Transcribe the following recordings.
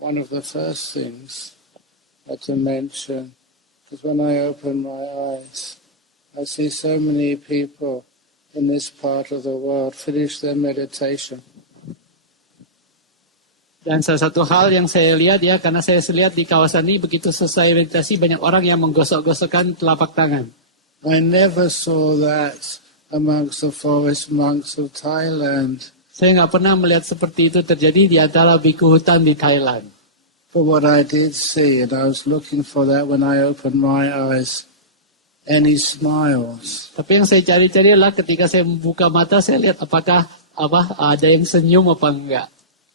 one of the first things to mention, because when I open my eyes, I see so many people in this part of the world finish their meditation. Dan salah satu hal yang saya lihat ya, karena saya lihat di kawasan ini begitu selesai meditasi banyak orang yang menggosok-gosokkan telapak tangan. I never saw that amongst the forest monks of Thailand. Saya nggak pernah melihat seperti itu terjadi di antara biku hutan di Thailand. But what I did see, and I was looking for that when I opened my eyes, any smiles. Tapi yang saya cari-cari adalah ketika saya membuka mata, saya lihat apakah ada yang senyum apa enggak.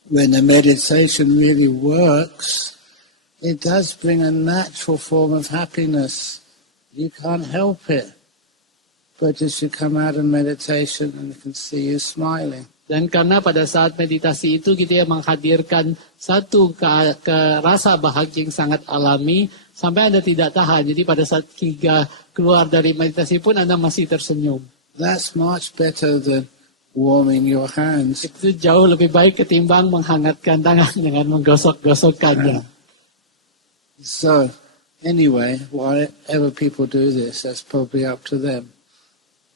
When the meditation really works, it does bring a natural form of happiness. You can't help it. But as you come out of meditation and you can see you smiling. Dan karena pada saat meditasi itu gitu ya menghadirkan satu ke rasa bahagia yang sangat alami sampai Anda tidak tahan. Jadi pada saat keluar dari meditasi pun Anda masih tersenyum. That's much better than warming your hands. Itu jauh lebih baik ketimbang menghangatkan tangan dengan menggosok-gosokkannya. So, anyway, whatever people do this, that's probably up to them.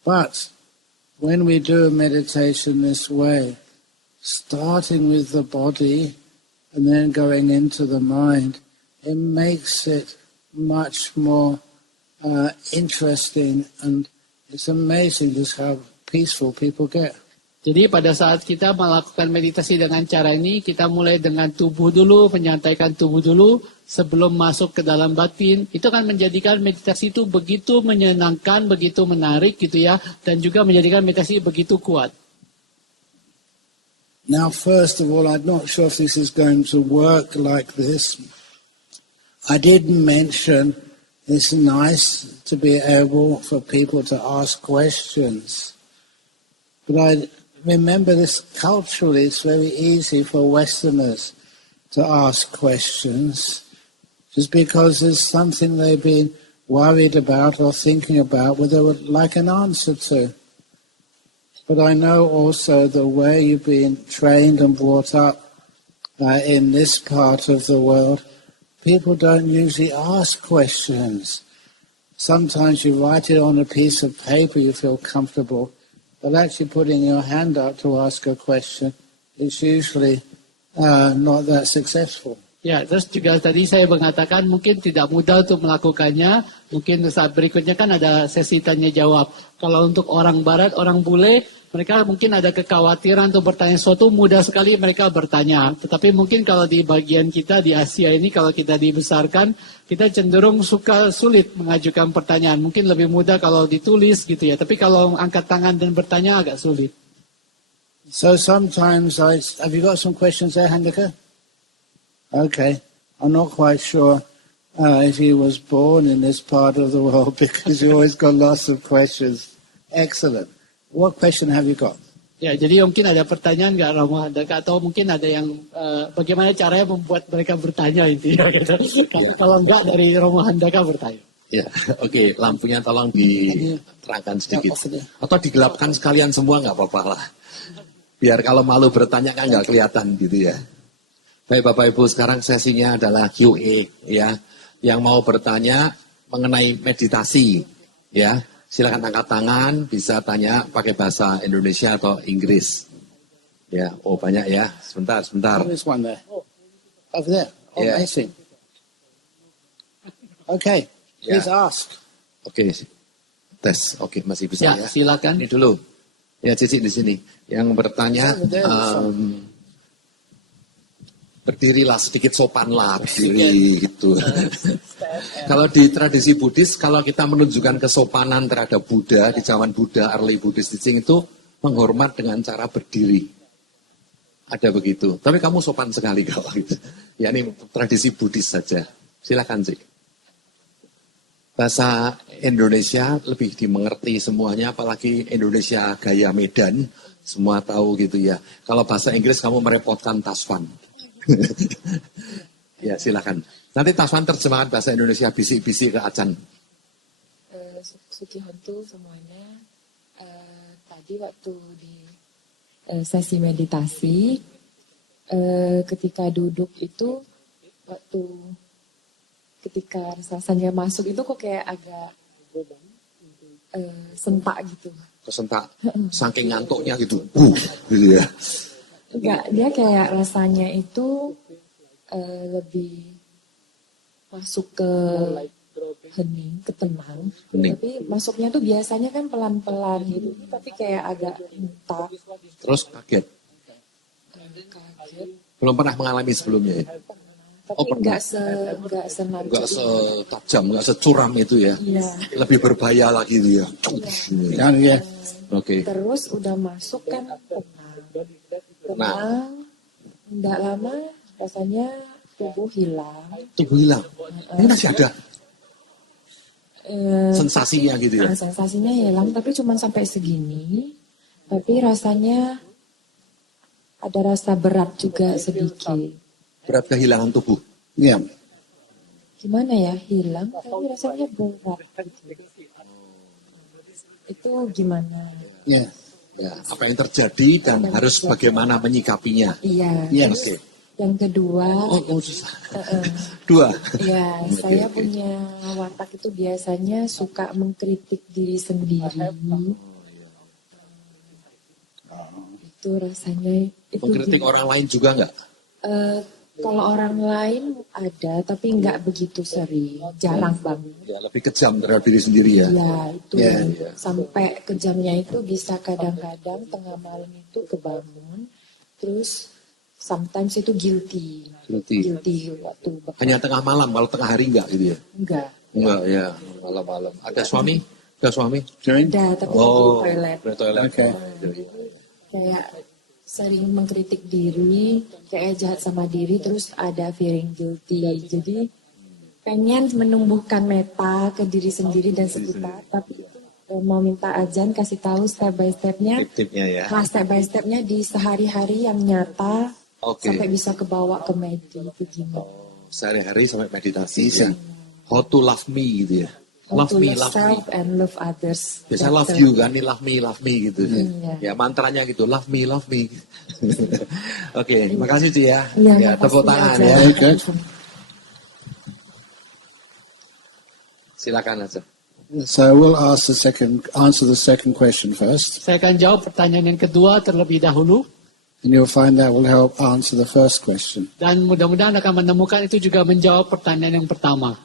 But when we do a meditation this way, starting with the body and then going into the mind, it makes it much more interesting, and it's amazing just how peaceful people get. Jadi pada saat kita melakukan meditasi dengan cara ini, kita mulai dengan tubuh dulu, menyantaikan tubuh dulu sebelum masuk ke dalam batin. Itu akan menjadikan meditasi itu begitu menyenangkan, begitu menarik gitu ya, dan juga menjadikan meditasi begitu kuat. Now, first of all, I'm not sure if this is going to work like this. I did mention it's nice to be able for people to ask questions. But I remember this culturally, it's very easy for Westerners to ask questions just because there's something they've been worried about or thinking about where they would like an answer to. But I know also the way you've been trained and brought up in this part of the world, people don't usually ask questions. Sometimes you write it on a piece of paper, you feel comfortable. But actually putting your hand up to ask a question is usually not that successful. Ya, terus juga tadi saya mengatakan mungkin tidak mudah untuk melakukannya. Mungkin saat berikutnya kan ada sesi tanya jawab. Kalau untuk orang barat, orang bule, mereka mungkin ada kekhawatiran untuk bertanya sesuatu, mudah sekali mereka bertanya. Tetapi mungkin kalau di bagian kita di Asia ini, kalau kita dibesarkan, kita cenderung suka sulit mengajukan pertanyaan. Mungkin lebih mudah kalau ditulis gitu ya. Tapi kalau angkat tangan dan bertanya agak sulit. So sometimes have you got some questions there, Handika? Okay. I'm not quite sure if he was born in this part of the world because you always got lots of questions. Excellent. What question have you got? Ya, jadi mungkin ada pertanyaan nggak Romo Handaka atau mungkin ada yang bagaimana caranya membuat mereka bertanya intinya gitu. Kalau enggak dari Romo Handaka bertanya. Ya, oke. Lampunya tolong diterangkan sedikit. Atau digelapkan sekalian semua nggak apa-apa lah. Biar kalau malu bertanya kan nggak kelihatan gitu ya. Baik Bapak Ibu, sekarang sesinya adalah QA ya. Yang mau bertanya mengenai meditasi ya. Silakan angkat tangan, bisa tanya pakai bahasa Indonesia atau Inggris. Ya, oh banyak ya. Sebentar. There's one there. Over there. Oh, Yeah. amazing. Okay, please ask. Oke, tes. Oke, masih bisa ya. Silakan. Ini dulu. Ya, Cici di sini. Yang bertanya, berdirilah sedikit sopan lah, berdiri gitu. Kalau di tradisi Buddhis, kalau kita menunjukkan kesopanan terhadap Buddha, di zaman Buddha, early Buddhist teaching itu menghormat dengan cara berdiri. Ada begitu. Tapi kamu sopan sekali kalau gitu. Ya ini tradisi Buddhis saja. Silakan sih. Bahasa Indonesia lebih dimengerti semuanya, apalagi Indonesia gaya Medan, semua tahu gitu ya. Kalau bahasa Inggris kamu merepotkan Taswan. Ya silakan. Nanti Taswan terjemahkan bahasa Indonesia bisik-bisik ke Acan. Sukihontu semuanya. Tadi waktu di sesi meditasi, ketika duduk itu waktu ketika rasanya masuk itu kok kayak agak sentak gitu. Kesentak, saking ngantuknya gitu. Gitu ya. Enggak, dia kayak rasanya itu lebih masuk ke hening, ke tenang. Hening. Tapi masuknya tuh biasanya kan pelan-pelan gitu, tapi kayak agak entah. Terus kaget. Kaget. Belum pernah mengalami sebelumnya ya? Tapi pernah. enggak senajam. Enggak setajam, enggak securam itu ya? Iya. Lebih berbahaya lagi itu ya? Yeah, yeah. Oke. Terus udah masuk kan tenang. Enggak lama rasanya tubuh hilang. Tubuh hilang. Ini masih ada Eh, sensasinya gitu ya? Sensasinya hilang, tapi cuma sampai segini. Tapi rasanya ada rasa berat juga sedikit. Berat kehilangan tubuh. Yeah. Gimana ya, hilang tapi rasanya berat. Itu gimana? Yeah. Ya, apa yang terjadi dan harus bagaimana menyikapinya. Iya. Yes. Terus yang kedua, Susah. eh, Dua. ya saya Oke. punya watak itu biasanya suka mengkritik diri sendiri. Itu rasanya itu Mengkritik orang lain juga enggak? kalau orang lain ada, tapi nggak begitu sering, jarang banget. Ya, lebih kejam terhadap diri sendiri ya. Ya itu Ya, sampai kejamnya itu bisa kadang-kadang tengah malam itu kebangun, terus sometimes itu guilty waktu Hanya tengah malam, kalau tengah hari enggak gitu ya? enggak Enggak ya, malam-malam. Ada suami? Ada suami? ada, tapi Oh, di toilet di toilet. Okay. kayak sering mengkritik diri, kayak jahat sama diri, terus ada feeling guilty. Jadi pengen menumbuhkan meta ke diri sendiri dan sekitar, tapi mau minta Azan kasih tahu step by stepnya. Tip-tipnya ya. Nah, step by stepnya di sehari-hari yang nyata Oke. sampai bisa kebawa ke media itu gimana? Sehari-hari sampai meditasi ya. How to love me gitu ya. How Love to me, love love me. self and love others. Biasa love better. you kan, ini love me gitu. Iya. Ya mantranya gitu, love me. Oke, makasih Ci ya. Iya, Ya, makasih, tepuk tangan Azan. ya. Very good. Silakan aja. So we'll answer the second question first, Saya akan jawab pertanyaan yang kedua terlebih dahulu. and you'll find that will help answer the first question. Dan mudah-mudahan akan menemukan itu juga menjawab pertanyaan yang pertama.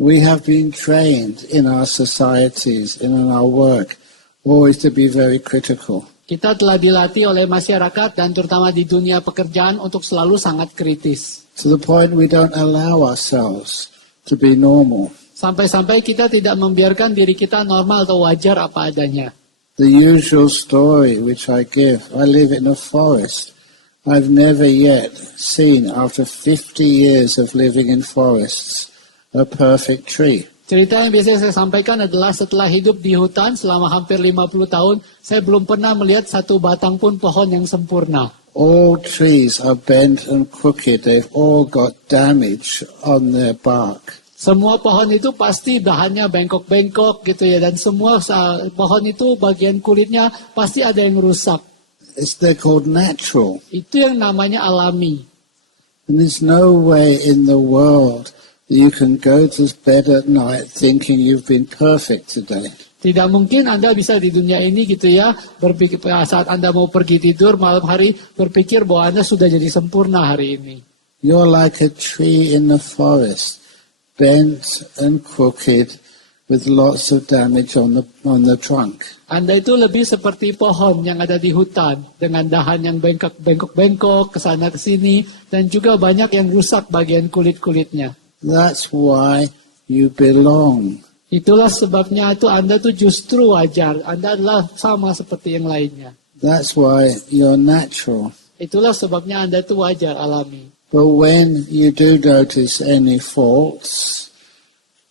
We have been trained in our societies and in our work always to be very critical. Kita telah dilatih oleh masyarakat dan terutama di dunia pekerjaan untuk selalu sangat kritis. To the point we don't allow ourselves to be normal. Sampai-sampai kita tidak membiarkan diri kita normal atau wajar apa adanya. The usual story which I give, I live in a forest. I've never yet seen, after 50 years of living in forests, a perfect tree. Cerita yang biasa saya sampaikan adalah setelah hidup di hutan selama hampir 50 tahun, saya belum pernah melihat satu batang pun pohon yang sempurna. All trees are bent and crooked. They've all got damage on their bark. Semua pohon itu pasti bahannya bengkok-bengkok gitu ya, dan semua pohon itu bagian kulitnya pasti ada yang rusak. They're called natural. Itu yang namanya alami. And there's no way in the world that you can go to bed at night thinking you've been perfect today. Tidak mungkin Anda bisa di dunia ini gitu ya, berpikir saat Anda mau pergi tidur malam hari berpikir bahwa Anda sudah jadi sempurna hari ini. You're like a tree in the forest, bent and crooked with lots of damage on the trunk. Anda itu lebih seperti pohon yang ada di hutan dengan dahan yang bengkok-bengkok ke sana ke sini dan juga banyak yang rusak bagian kulit-kulitnya. That's why you belong. Itulah sebabnya itu Anda tuh justru wajar. Anda adalah sama seperti yang lainnya. That's why you're natural. Itulah sebabnya Anda itu wajar, alami. But when you do notice any faults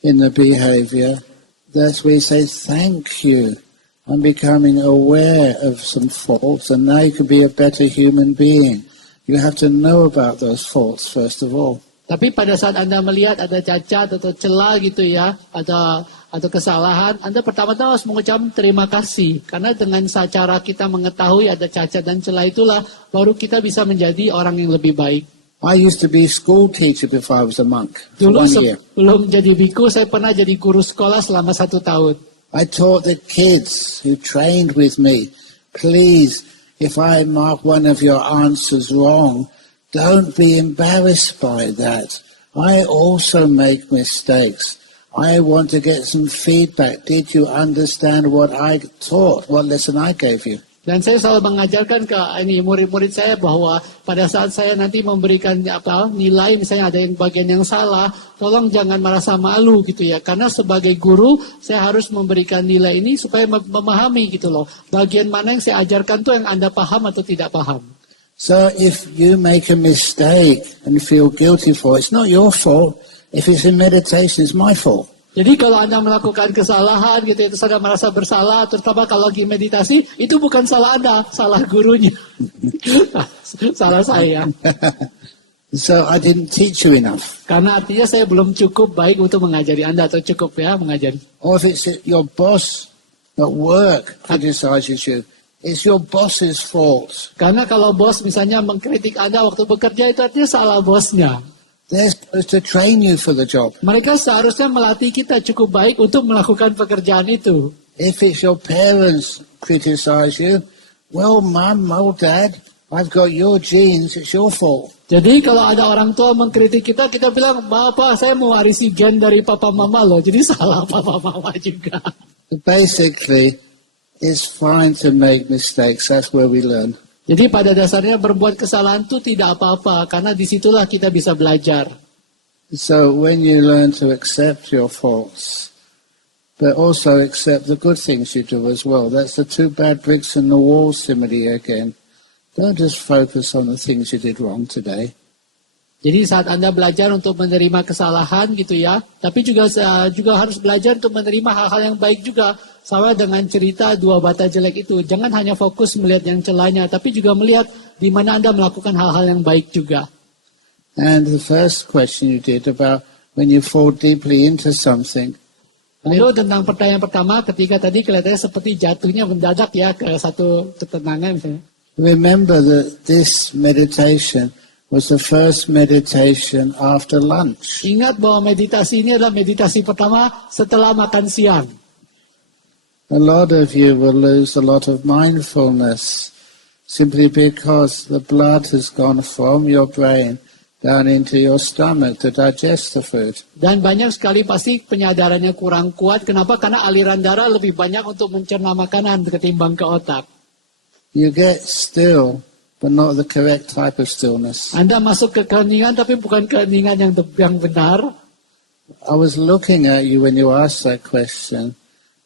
in the behavior, that's where you say, thank you. I'm becoming aware of some faults, and now you can be a better human being. You have to know about those faults first of all. Tapi pada saat Anda melihat ada cacat atau celah gitu ya, atau kesalahan, Anda pertama-tama harus mengucap terima kasih. Karena dengan cara kita mengetahui ada cacat dan celah itulah, baru kita bisa menjadi orang yang lebih baik. I used to be a school teacher before I was a monk for Dulu 1 year. sebelum jadi biku, saya pernah jadi guru sekolah selama 1 tahun. I taught the kids who trained with me, please, if I mark one of your answers wrong, don't be embarrassed by that. I also make mistakes. I want to get some feedback. Did you understand what I taught, what lesson I gave you? Dan saya selalu mengajarkan ke murid-murid saya bahwa pada saat saya nanti memberikan nilai, misalnya ada yang bagian yang salah, tolong jangan merasa malu gitu ya. Karena sebagai guru, saya harus memberikan nilai ini supaya memahami gitu loh. Bagian mana yang saya ajarkan tuh yang Anda paham atau tidak paham. So if you make a mistake and feel guilty for it, it's not your fault. If it's in meditation, it's my fault. Jadi kalau Anda melakukan kesalahan gitu, itu Anda merasa bersalah, terutama kalau lagi meditasi, itu bukan salah Anda, salah gurunya. Salah saya. So I didn't teach you enough. Karena artinya saya belum cukup baik untuk mengajari Anda, atau cukup ya mengajari. Or if it's your boss at work criticizes you, it's your boss's fault. Karena kalau bos misalnya mengkritik Anda waktu bekerja, itu artinya salah bosnya. They're supposed to train you for the job. Mereka seharusnya melatih kita cukup baik untuk melakukan pekerjaan itu. If it's your parents criticize you, well, mum or dad, I've got your genes, it's your fault. Jadi kalau ada orang tua mengkritik kita, kita bilang, Bapak, saya mewarisi gen dari papa mama loh. Jadi salah papa mama juga. Basically, it's fine to make mistakes. That's where we learn. Jadi pada dasarnya berbuat kesalahan itu tidak apa-apa, karena disitulah kita bisa belajar. So when you learn to accept your faults, but also accept the good things you do as well, that's the 2 bad bricks in the wall simile again. Don't just focus on the things you did wrong today. Jadi saat Anda belajar untuk menerima kesalahan gitu ya, tapi juga harus belajar untuk menerima hal-hal yang baik juga. Sama dengan cerita 2 bata jelek itu. Jangan hanya fokus melihat yang celahnya, tapi juga melihat di mana Anda melakukan hal-hal yang baik juga. And the first question you did about when you fall deeply into something. Lalu tentang pertanyaan pertama, ketika tadi kelihatannya seperti jatuhnya mendadak ya ke satu ketenangan misalnya. Remember that this meditation was the first meditation after lunch. Ingat bahwa meditasi ini adalah meditasi pertama setelah makan siang. A lot of you will lose a lot of mindfulness simply because the blood has gone from your brain down into your stomach to digest the food. Dan banyak sekali pasti penyadarannya kurang kuat. Kenapa? Karena aliran darah lebih banyak untuk mencerna makanan ketimbang ke otak. You get still, but not the correct type of stillness. Anda masuk ke keheningan, tapi bukan keheningan yang benar. I was looking at you when you asked that question.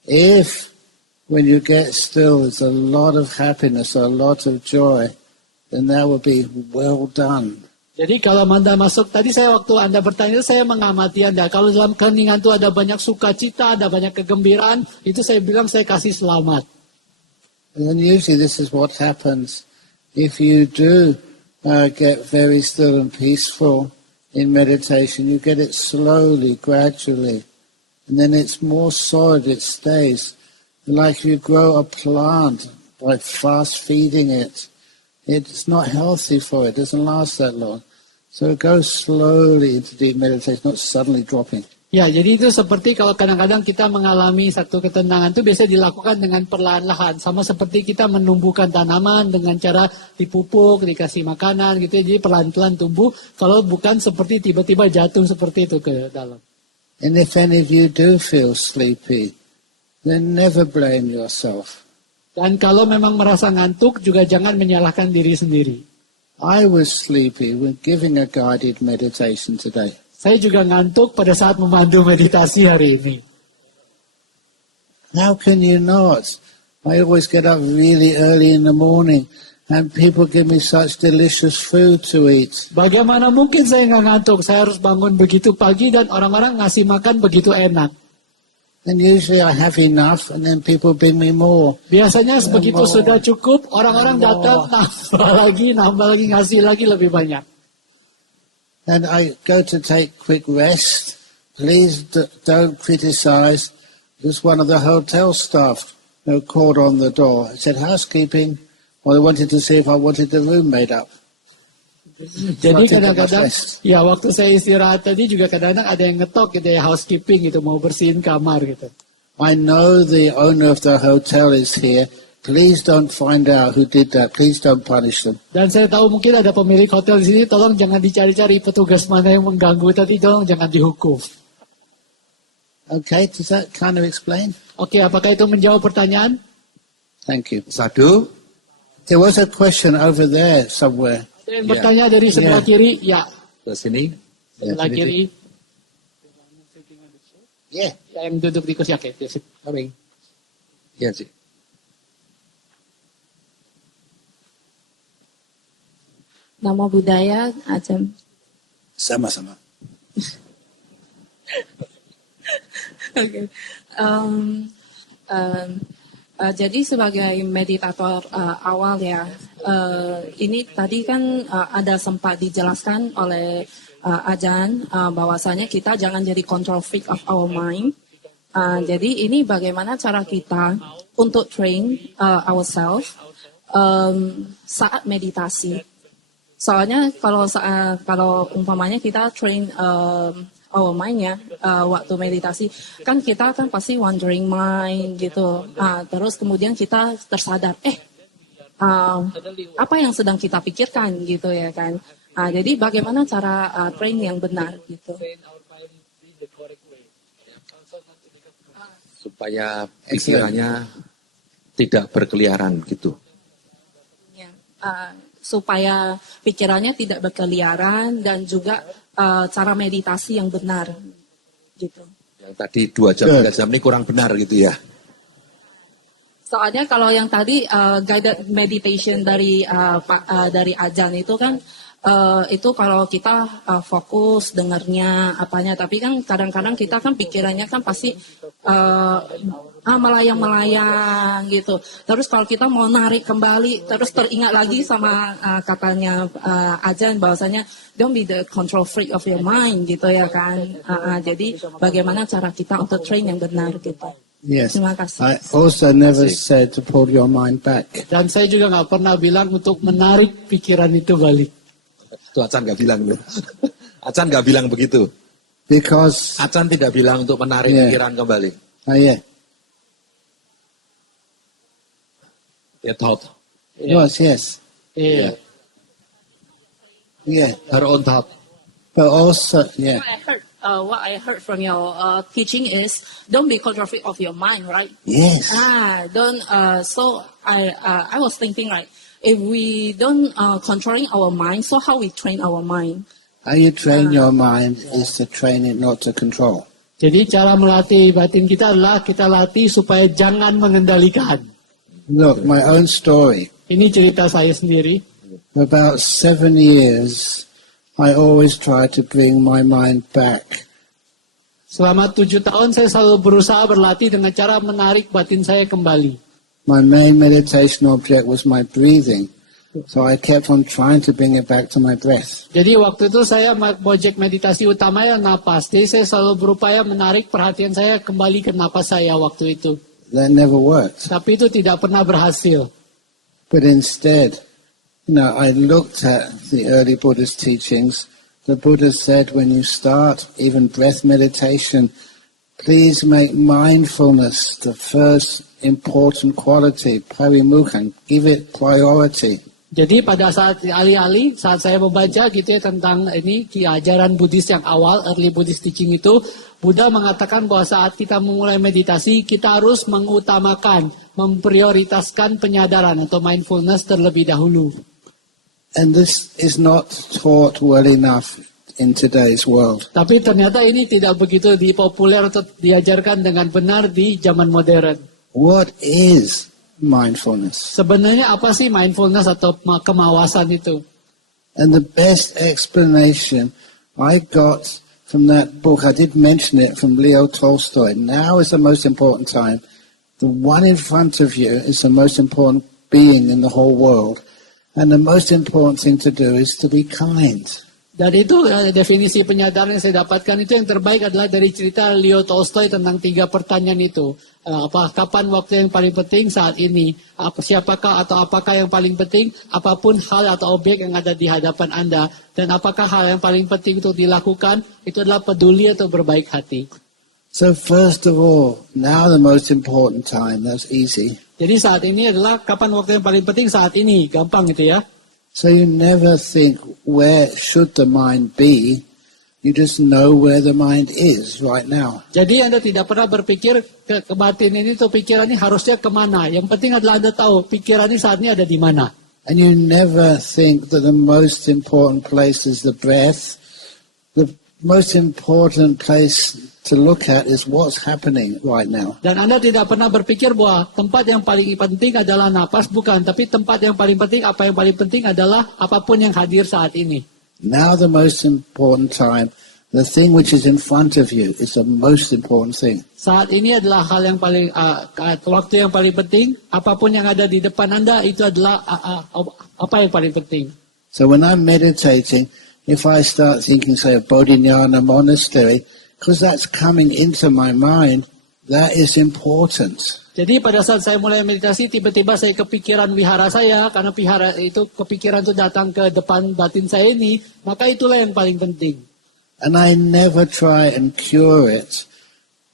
If when you get still, there's a lot of happiness, a lot of joy, then that will be well done. Jadi kalau Anda masuk, tadi waktu Anda bertanya, saya mengamati Anda. Kalau dalam keheningan itu ada banyak sukacita, ada banyak kegembiraan, itu saya bilang saya kasih selamat. And usually this is what happens. If you do get very still and peaceful in meditation, you get it slowly, gradually. And then it's more solid, it stays. Like you grow a plant by fast feeding it. It's not healthy for it, doesn't last that long. So it goes slowly into deep meditation, not suddenly dropping. Ya, jadi itu seperti kalau kadang-kadang kita mengalami satu ketenangan itu biasa dilakukan dengan perlahan-lahan. Sama seperti kita menumbuhkan tanaman dengan cara dipupuk, dikasih makanan gitu. Jadi pelan-pelan tumbuh. Kalau bukan seperti tiba-tiba jatuh seperti itu ke dalam. And if any of you do feel sleepy, then never blame yourself. Dan kalau memang merasa ngantuk juga jangan menyalahkan diri sendiri. I was sleepy when giving a guided meditation today. Saya juga ngantuk pada saat memandu meditasi hari ini. How can you not? I always get up really early in the morning and people give me such delicious food to eat. Bagaimana mungkin saya nggak ngantuk? Saya harus bangun begitu pagi dan orang-orang ngasih makan begitu enak. And usually I have enough and then people bring me more. Biasanya begitu sudah cukup, orang-orang datang nambah lagi, ngasih lagi lebih banyak. And I go to take quick rest. Please don't criticize. There's one of the hotel staff called on the door. It said housekeeping. Well, they wanted to see if I wanted the room made up. Jadi So I think I kadang-kadang, must rest. ya waktu saya istirahat tadi juga kadang-kadang ada yang ngetok gitu ya, housekeeping gitu, mau bersihin kamar gitu. I know the owner of the hotel is here. Please don't find out who did that. Please don't punish them. Dan saya tahu mungkin ada pemilik hotel di sini, tolong jangan dicari-cari petugas mana yang mengganggu tadi, tolong jangan dihukum. Okay, does that kind of explain? Oke, apakah itu menjawab pertanyaan? Thank you. Sadu, There was a question over there somewhere. Ada yang Ya. bertanya dari sebelah Ya. kiri, ya, ke sini. Ya, sebelah sini, kiri. Yeah. Yang duduk di kursi, oke. Coming. Iya sih. Nama budaya Ajam. Sama-sama. Oke. Jadi sebagai meditator awal ya, ini tadi kan ada sempat dijelaskan oleh Ajan bahwasanya kita jangan jadi control freak of our mind. Jadi ini bagaimana cara kita untuk train ourselves saat meditasi. Soalnya kalau umpamanya kita train our mind ya waktu meditasi kan kita kan pasti wandering mind gitu. Terus kemudian kita tersadar apa yang sedang kita pikirkan gitu ya kan. Jadi bagaimana cara train yang benar gitu. Supaya pikirannya tidak berkeliaran gitu. Ya, supaya pikirannya tidak berkeliaran dan juga cara meditasi yang benar gitu. Yang tadi 2 jam, 3 jam ini kurang benar gitu ya. Soalnya kalau yang tadi guided meditation dari Ajan itu kan itu kalau kita fokus dengarnya apanya, tapi kan kadang-kadang kita kan pikirannya kan pasti melayang-melayang gitu. Terus kalau kita mau narik kembali, terus teringat lagi sama katanya Ajan bahwasanya don't be the control freak of your mind gitu ya kan. Jadi bagaimana cara kita untuk train yang benar gitu. Yes. Terima kasih. I also never said to pull your mind back. Dan saya juga nggak pernah bilang untuk menarik pikiran itu balik. Itu Acan nggak bilang loh. Acan nggak bilang begitu. Because, Acan tidak bilang untuk menarik Yeah. pikiran kembali. yeah. Ya thought. Yes. Iya. Yeah. Her own thought. But also, yeah. What I heard from your teaching is don't be control freak of your mind, right? Yes. Don't. So I was thinking, right? If we don't controlling our mind, so how we train our mind? How you train your mind is to train it not to control. Jadi cara melatih batin kita adalah kita latih supaya jangan mengendalikan. Look, my own story. Ini cerita saya sendiri. About 7 years, I always try to bring my mind back. Selama 7 tahun saya selalu berusaha berlatih dengan cara menarik batin saya kembali. My main meditation object was my breathing. So I kept on trying to bring it back to my breath. Jadi waktu itu saya project meditasi utamanya napas. Jadi saya selalu berupaya menarik perhatian saya kembali ke napas saya waktu itu. That never worked. Tapi itu tidak pernah berhasil. But instead, I looked at the early Buddhist teachings. The Buddha said when you start even breath meditation, please make mindfulness the first important quality, parimukhan. Give it priority. Jadi pada saat alih-alih saat saya membaca gitu ya tentang ini ajaran Buddhis yang awal, early Buddhist teaching itu, Buddha mengatakan bahwa saat kita memulai meditasi, kita harus mengutamakan, memprioritaskan penyadaran atau mindfulness terlebih dahulu. And this is not taught well enough in today's world. Tapi ternyata ini tidak begitu dipopuler atau diajarkan dengan benar di zaman modern. What is mindfulness? Sebenarnya apa sih mindfulness atau kemawasan itu? And the best explanation I got from that book, I did mention it, from Leo Tolstoy. Now is the most important time. The one in front of you is the most important being in the whole world. And the most important thing to do is to be kind. Dan itu definisi penyadaran yang saya dapatkan itu yang terbaik adalah dari cerita Leo Tolstoy tentang 3 pertanyaan itu. Kapan waktu yang paling penting? Saat ini. Siapakah atau apakah yang paling penting? Apapun hal atau objek yang ada di hadapan Anda. Dan apakah hal yang paling penting untuk dilakukan? Itu adalah peduli atau berbaik hati. So first of all, now the most important time, that's easy. Jadi saat ini adalah kapan waktu yang paling penting? Saat ini. Gampang gitu ya. So you never think, where should the mind be? You just know where the mind is right now. Jadi Anda tidak pernah berpikir kebatin ini atau pikiran ini harusnya kemana. Yang penting adalah Anda tahu pikiran ini saat ini ada di mana. And you never think that the most important place is the breath. The most important place to look at is what's happening right now. Dan Anda tidak pernah berpikir bahwa tempat yang paling penting adalah napas, bukan. Tapi tempat yang paling penting, apa yang paling penting adalah apapun yang hadir saat ini. Now the most important time, the thing which is in front of you is the most important thing. Saat ini adalah hal yang paling, waktu yang paling penting. Apapun yang ada di depan Anda itu adalah apa yang paling penting. So when I'm meditating, if I start thinking, say, of Bodhinyana Monastery, because that's coming into my mind, that is important. Jadi pada saat saya mulai meditasi, tiba-tiba saya kepikiran wihara saya, karena wihara itu kepikiran itu datang ke depan batin saya ini, maka itulah yang paling penting. And I never try and cure it.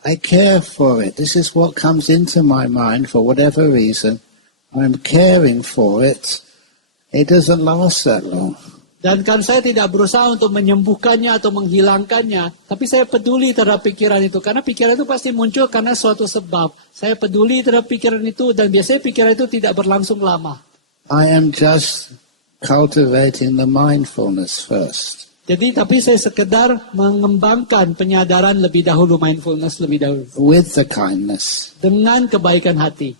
I care for it. This is what comes into my mind for whatever reason. I'm caring for it. It doesn't last that long. Dan kan saya tidak berusaha untuk menyembuhkannya atau menghilangkannya, tapi saya peduli terhadap pikiran itu. Karena pikiran itu pasti muncul karena suatu sebab. Saya peduli terhadap pikiran itu dan biasanya pikiran itu tidak berlangsung lama. I am just cultivating the mindfulness first. Jadi tapi saya sekedar mengembangkan penyadaran lebih dahulu, mindfulness lebih dahulu. With the kindness. Dengan kebaikan hati.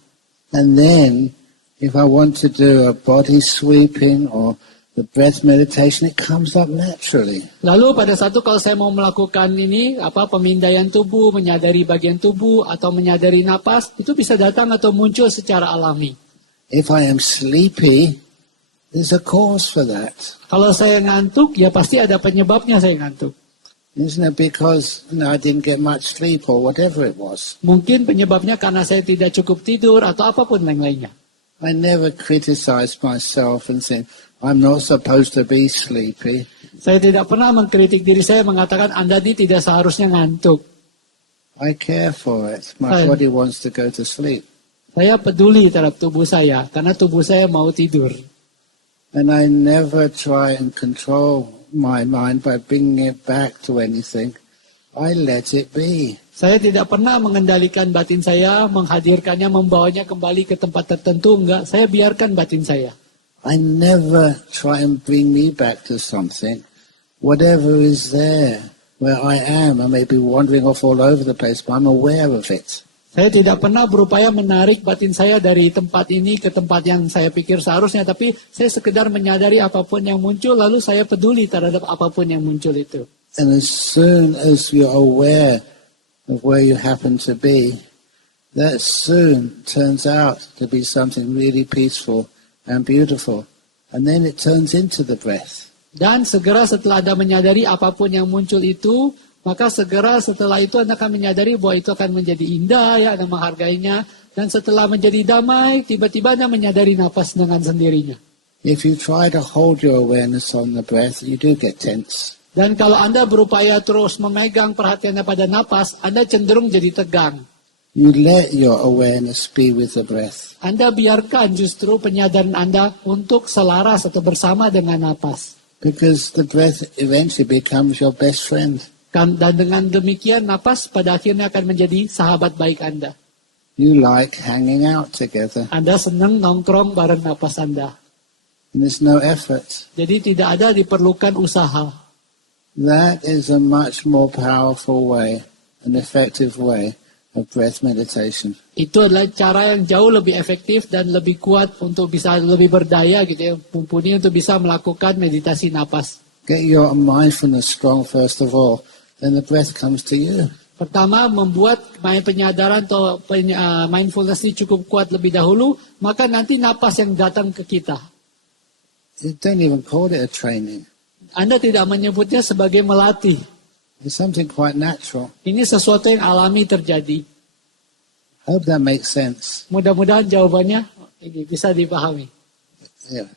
And then, if I want to do a body sweeping or the breath meditation, it comes up naturally. Lalu pada satu kalau saya mau melakukan ini, pemindaian tubuh, menyadari bagian tubuh, atau menyadari napas, itu bisa datang atau muncul secara alami. If I am sleepy, there's a cause for that. Kalau saya ngantuk, ya pasti ada penyebabnya saya ngantuk. Isn't it because I didn't get much sleep or whatever it was? Mungkin penyebabnya karena saya tidak cukup tidur atau apapun yang lainnya. I never criticize myself and say, I'm not supposed to be sleepy. Saya tidak pernah mengkritik diri saya mengatakan Anda ini tidak seharusnya ngantuk. I care for it. My body wants to go to sleep. Saya peduli terhadap tubuh saya karena tubuh saya mau tidur. And I never try and control my mind by bringing it back to anything. I let it be. Saya tidak pernah mengendalikan batin saya, menghadirkannya, membawanya kembali ke tempat tertentu. Enggak, saya biarkan batin saya. I never try and bring me back to something. Whatever is there, where I am, I may be wandering off all over the place, but I'm aware of it. Saya tidak pernah berupaya menarik batin saya dari tempat ini ke tempat yang saya pikir seharusnya, tapi saya sekedar menyadari apapun yang muncul, lalu saya peduli terhadap apapun yang muncul itu. And as soon as you're aware of where you happen to be, that soon turns out to be something really peaceful and beautiful. And then it turns into the breath. Dan segera setelah Anda menyadari apapun yang muncul itu, maka segera setelah itu Anda akan menyadari bahwa itu akan menjadi indah, ya, Anda menghargainya. Dan setelah menjadi damai, tiba-tiba Anda menyadari napas dengan sendirinya. If you try to hold your awareness on the breath, you do get tense. Dan kalau Anda berupaya terus memegang perhatiannya pada napas, Anda cenderung jadi tegang. You let your awareness be with the breath. Anda biarkan justru penyadaran Anda untuk selaras atau bersama dengan napas. Because the breath eventually becomes your best friend. Dan dengan demikian napas pada akhirnya akan menjadi sahabat baik Anda. You like hanging out together. Anda senang nongkrong bareng napas Anda. And there's no effort. Jadi tidak ada diperlukan usaha. That is a much more powerful way, an effective way of breath meditation. Itu adalah cara yang jauh lebih efektif dan lebih kuat untuk bisa lebih berdaya gitu ya, mumpuni untuk bisa melakukan meditasi napas. Get your mindfulness strong first of all, then the breath comes to you. Pertama, membuat penyadaran atau mindfulness ini cukup kuat lebih dahulu, maka nanti napas yang datang ke kita. You don't even call it a training. Anda tidak menyebutnya sebagai melatih. It's something quite natural. Ini sesuatu yang alami terjadi. I hope that makes sense. Mudah-mudahan jawabannya ini bisa dipahami. Yeah.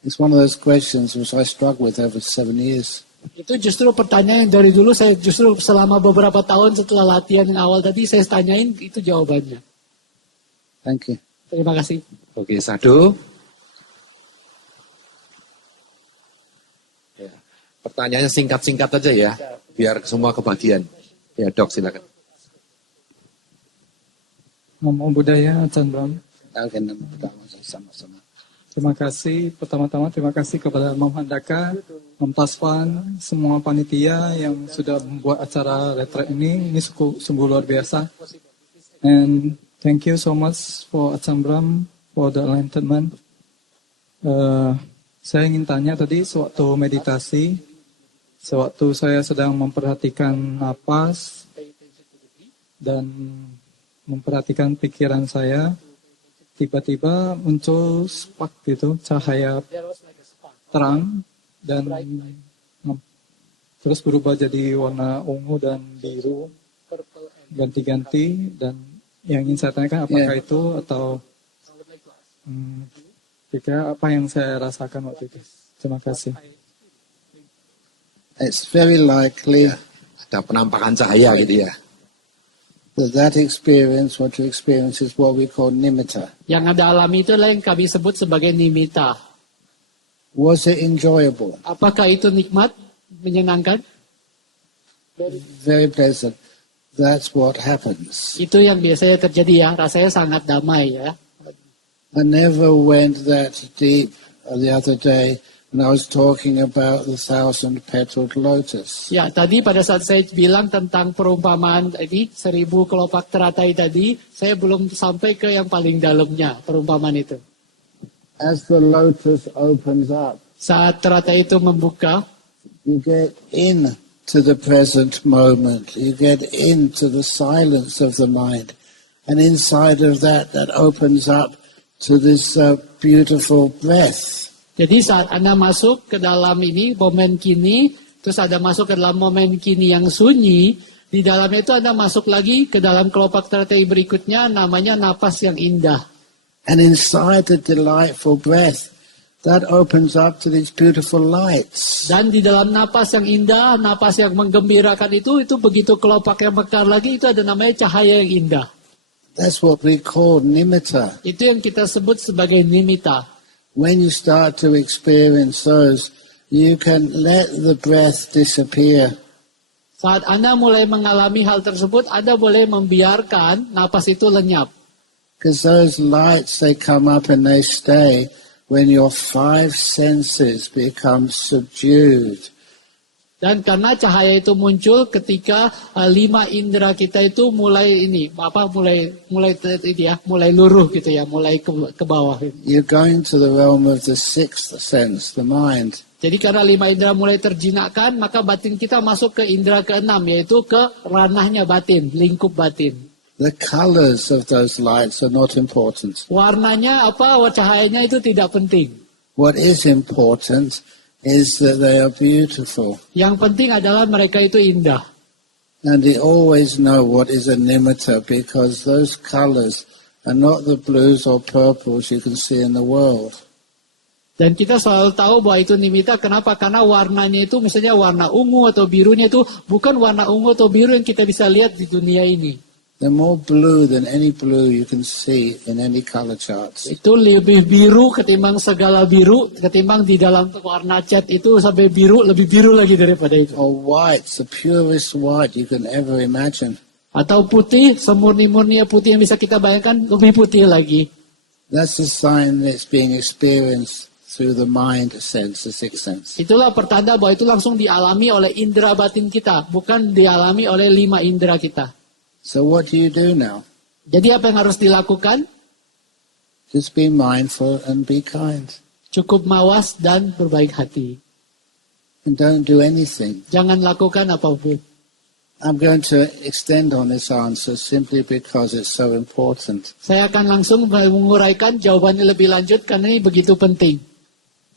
It's one of those questions which I struggle with over 7 years. Itu justru pertanyaan yang dari dulu saya justru selama beberapa tahun setelah latihan yang awal tadi saya tanyain itu jawabannya. Thank you. Terima kasih. Oke, Sado. Ya. Pertanyaannya singkat-singkat aja ya, biar semua kebagian. Ya, Dok, silakan. Namo Buddhaya, Ajahn Brahm. Okay, nama pertama sama-sama. Terima kasih, pertama-tama terima kasih kepada Mam Handaka, Mam Taspan, semua panitia yang sudah membuat acara retreat ini sungguh luar biasa. And thank you so much for Ajahn Brahm, for the enlightenment. Saya ingin tanya tadi, sewaktu meditasi, sewaktu saya sedang memperhatikan napas dan memperhatikan pikiran saya, tiba-tiba muncul spark gitu, cahaya terang dan terus berubah jadi warna ungu dan biru, ganti-ganti. Dan yang ingin saya tanyakan apakah itu atau apa yang saya rasakan waktu itu. Terima kasih. It's very likely Ada penampakan cahaya gitu ya. that experience, what you experience, is what we call nimitta. Yang Anda alami itu adalah yang kami sebut sebagai nimitta. Was it enjoyable? Apakah itu nikmat, menyenangkan? Very pleasant. That's what happens. Itu yang biasanya terjadi ya, rasanya sangat damai ya. I never went that deep the other day when I was talking about the 1,000-petaled lotus. Ya, tadi pada saat saya bilang tentang perumpamaan tadi, 1000 kelopak teratai tadi, saya belum sampai ke yang paling dalamnya, perumpamaan itu. As the lotus opens up, Saat teratai itu membuka, you get into the present moment. You get into the silence of the mind. And inside of that opens up to this beautiful breath. jadi saat Anda masuk ke dalam ini, momen kini, terus Anda masuk ke dalam momen kini yang sunyi, di dalamnya itu Anda masuk lagi ke dalam kelopak teratai berikutnya, namanya napas yang indah. And inside the delightful breath, that opens up to these beautiful lights. Dan di dalam napas yang indah, napas yang menggembirakan itu begitu kelopak yang mekar lagi, itu ada namanya cahaya yang indah. That's what we call nimitta. Itu yang kita sebut sebagai nimitta. When you start to experience those, you can let the breath disappear. Saat Anda mulai mengalami hal tersebut, Anda boleh membiarkan napas itu lenyap. Because those lights, they come up and they stay when your 5 senses become subdued. Dan karena cahaya itu muncul ketika 5 indera kita itu mulai mulai luruh gitu ya, mulai ke bawah. You're going to the realm of the 6th sense, the mind. Jadi karena 5 indera mulai terjinakkan, maka batin kita masuk ke indera ke-6, yaitu ke ranahnya batin, lingkup batin. The colors of those lights are not important. Warnanya apa, cahayanya itu tidak penting. What is important is that they are beautiful. Yang penting adalah mereka itu indah. And we always know what is a nimitta because those colors are not the blues or purples you can see in the world. Dan kita selalu tahu bahwa itu nimitta. Kenapa? Karena warnanya itu misalnya warna ungu atau birunya itu bukan warna ungu atau biru yang kita bisa lihat di dunia ini. They're more blue than any blue you can see in any color charts. Itu lebih biru ketimbang segala biru, ketimbang di dalam warna cat itu sampai biru, lebih biru lagi daripada itu. Or white, the purest white you can ever imagine. Atau putih, semurni-murni putih yang bisa kita bayangkan, lebih putih lagi. That's a sign that it's being experienced through the mind sense, the 6th sense. Itulah pertanda bahwa itu langsung dialami oleh indera batin kita, bukan dialami oleh 5 indera kita. So what do you do now? Jadi apa yang harus dilakukan? Just be mindful and be kind. Cukup mawas dan berbaik hati. And don't do anything. Jangan lakukan apapun. I'm going to extend on this answer simply because it's so important. Saya akan langsung menguraikan jawabannya lebih lanjut karena ini begitu penting.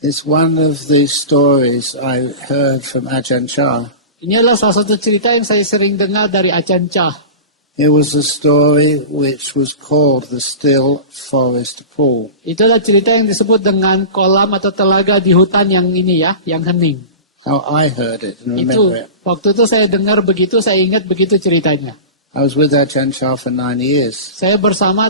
It's one of the stories I heard from Ajahn Chah. Ini adalah salah satu cerita yang saya sering dengar dari Ajahn Chah. It was a story which was called the Still Forest Pool. Itu adalah cerita yang disebut dengan kolam atau telaga di hutan yang ini ya, yang hening. How I heard it and Itu remember it. waktu itu saya dengar begitu, saya ingat begitu ceritanya. I was with Ajahn Chah for 9 years. Saya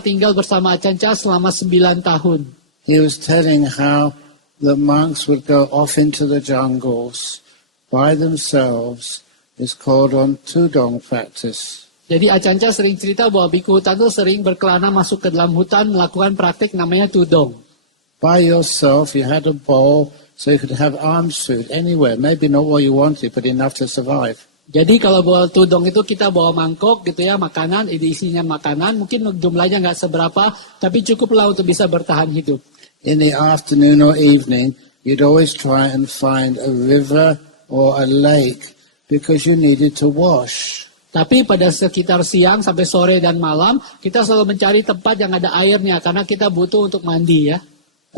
tinggal bersama Ajahn Chah selama 9 tahun. He was telling how the monks would go off into the jungles by themselves. It's called on Tudong practice. Jadi Ajahn Chah sering cerita bahwa biku hutan itu sering berkelana masuk ke dalam hutan melakukan praktik namanya tudong. By yourself, you had a bowl so you could have alms food anywhere. Maybe not what you wanted, but enough to survive. Jadi kalau bawa tudong itu kita bawa mangkok gitu ya, makanan, isinya makanan, mungkin jumlahnya nggak seberapa, tapi cukuplah untuk bisa bertahan hidup. In the afternoon or evening, you'd always try and find a river or a lake because you needed to wash. Tapi pada sekitar siang sampai sore dan malam, kita selalu mencari tempat yang ada airnya karena kita butuh untuk mandi ya.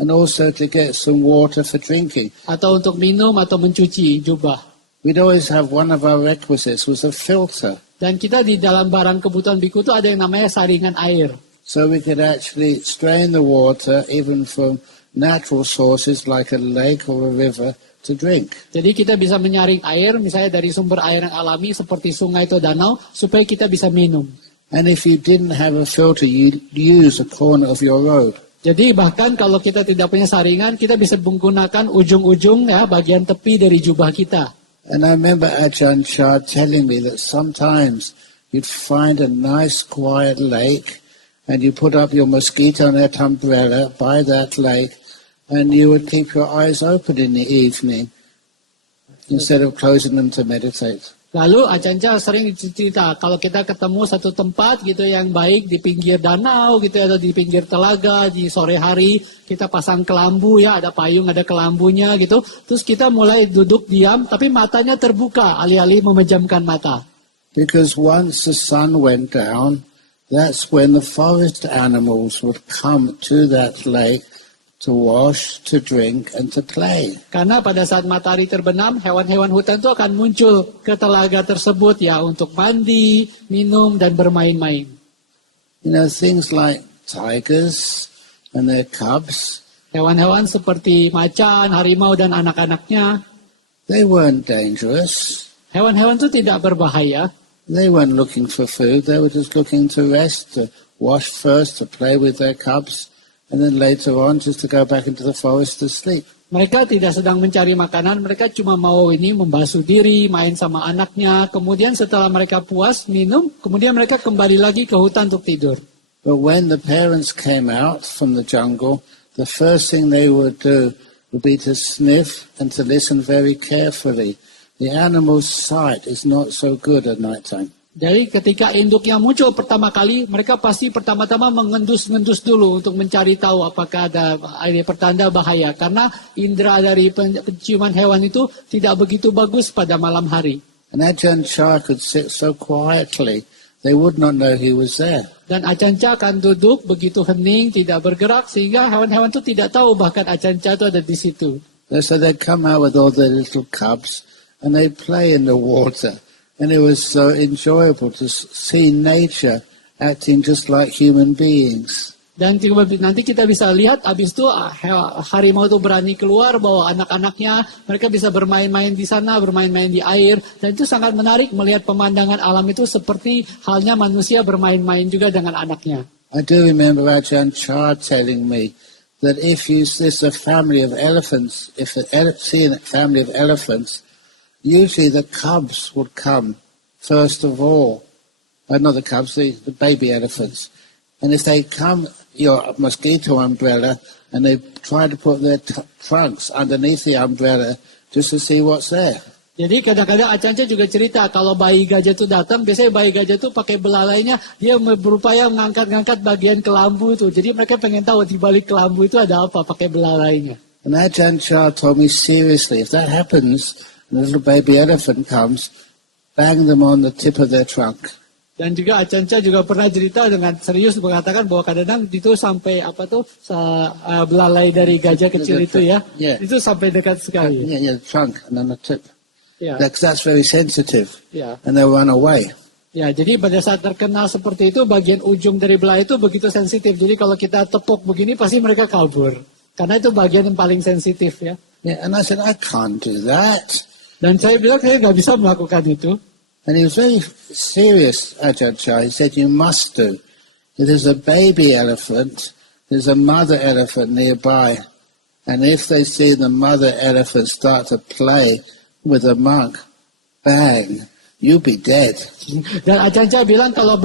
And also to get some water for drinking. Atau untuk minum atau mencuci jubah. We'd always have one of our requisites was a filter. Dan kita di dalam barang kebutuhan biku itu ada yang namanya saringan air. So we could actually strain the water even from natural sources like a lake or a river to drink. Jadi kita bisa menyaring air misalnya dari sumber air yang alami seperti sungai atau danau supaya kita bisa minum. And if you didn't have a filter, you'd use a corner of your robe. Jadi bahkan kalau kita tidak punya saringan, kita bisa menggunakan ujung-ujung ya bagian tepi dari jubah kita. And I remember Ajahn Chah telling me that sometimes you'd find a nice quiet lake and you put up your mosquito net umbrella by that lake and you would keep your eyes open in the evening instead of closing them to meditate. Lalu Ajahn Chah sering cerita kalau kita ketemu satu tempat gitu yang baik di pinggir danau gitu atau di pinggir telaga di sore hari kita pasang kelambu ya ada payung ada kelambunya gitu terus kita mulai duduk diam tapi matanya terbuka alih-alih memejamkan mata. Because once the sun went down, that's when the forest animals would come to that lake to wash, to drink, and to play. Karena pada saat matahari terbenam, hewan-hewan hutan itu akan muncul ke telaga tersebut ya untuk mandi, minum, dan bermain-main. You know, things like tigers and their cubs, Hewan-hewan seperti macan, harimau, dan anak-anaknya, they weren't dangerous. hewan-hewan itu tidak berbahaya. They weren't looking for food. They were just looking to rest, to wash first, to play with their cubs, and then later on just to go back into the forest to sleep. Mereka tidak sedang mencari makanan, mereka cuma mau ini membasuh diri, main sama anaknya. Kemudian setelah mereka puas minum, kemudian mereka kembali lagi ke hutan untuk tidur. But when the parents came out from the jungle, the first thing they would do would be to sniff and to listen very carefully. The animal's sight is not so good at night time. Jadi ketika induknya muncul pertama kali, mereka pasti pertama-tama mengendus-ngendus dulu untuk mencari tahu apakah ada pertanda bahaya. Karena indera dari penciuman hewan itu tidak begitu bagus pada malam hari. And Ajahn Chah could sit so quietly, they would not know he was there. Dan Ajahn Chah akan duduk begitu hening, tidak bergerak, sehingga hewan-hewan itu tidak tahu bahkan Ajahn Chah itu ada di situ. So they'd come out with all their little cubs and they'd play in the water. And it was so enjoyable to see nature acting just like human beings. Dan nanti kita bisa lihat, habis itu harimau itu berani keluar bawa anak-anaknya, mereka bisa bermain-main di sana, bermain-main di air. Dan itu sangat menarik melihat pemandangan alam itu seperti halnya manusia bermain-main juga dengan anaknya. I do remember Ajahn Chah telling me that if you see a family of elephants, see a family of elephants, usually the cubs would come first of all. Not the cubs, the baby elephants. And if they come, your mosquito umbrella, and they try to put their trunks underneath the umbrella just to see what's there. Jadi kadang-kadang Ajahn Chah juga cerita kalau bayi gajah itu datang, biasanya bayi gajah itu pakai belalainya, dia berupaya mengangkat-ngangkat bagian kelambu itu. Jadi mereka pengen tahu di balik kelambu itu ada apa pakai belalainya. And Ajahn Chah told me seriously, if that happens, the little baby elephant comes, bang them on the tip of their trunk. Dan juga Acanca juga pernah cerita dengan serius mengatakan bahwa kadang-kadang itu sampai belalai dari gajah kecil itu ya, Yeah. itu sampai dekat sekali. Yeah, the trunk and on the tip. Ya, That's very sensitive, ya, and they'll run away. ya. Jadi pada saat terkenal seperti itu, bagian ujung dari belalai itu begitu sensitif. Jadi kalau kita tepuk begini, pasti mereka kabur. Karena itu bagian yang paling sensitif ya. Yeah, and I said, I can't do that. Dan saya bilang saya nggak bisa melakukan itu. And he was very serious, Ajahn Chah. He said, you must do. If there's a baby elephant, there's a mother elephant nearby. And if they see the mother elephant start to play with a monk, bang, you'll be dead. Dan Acanca bilang kalau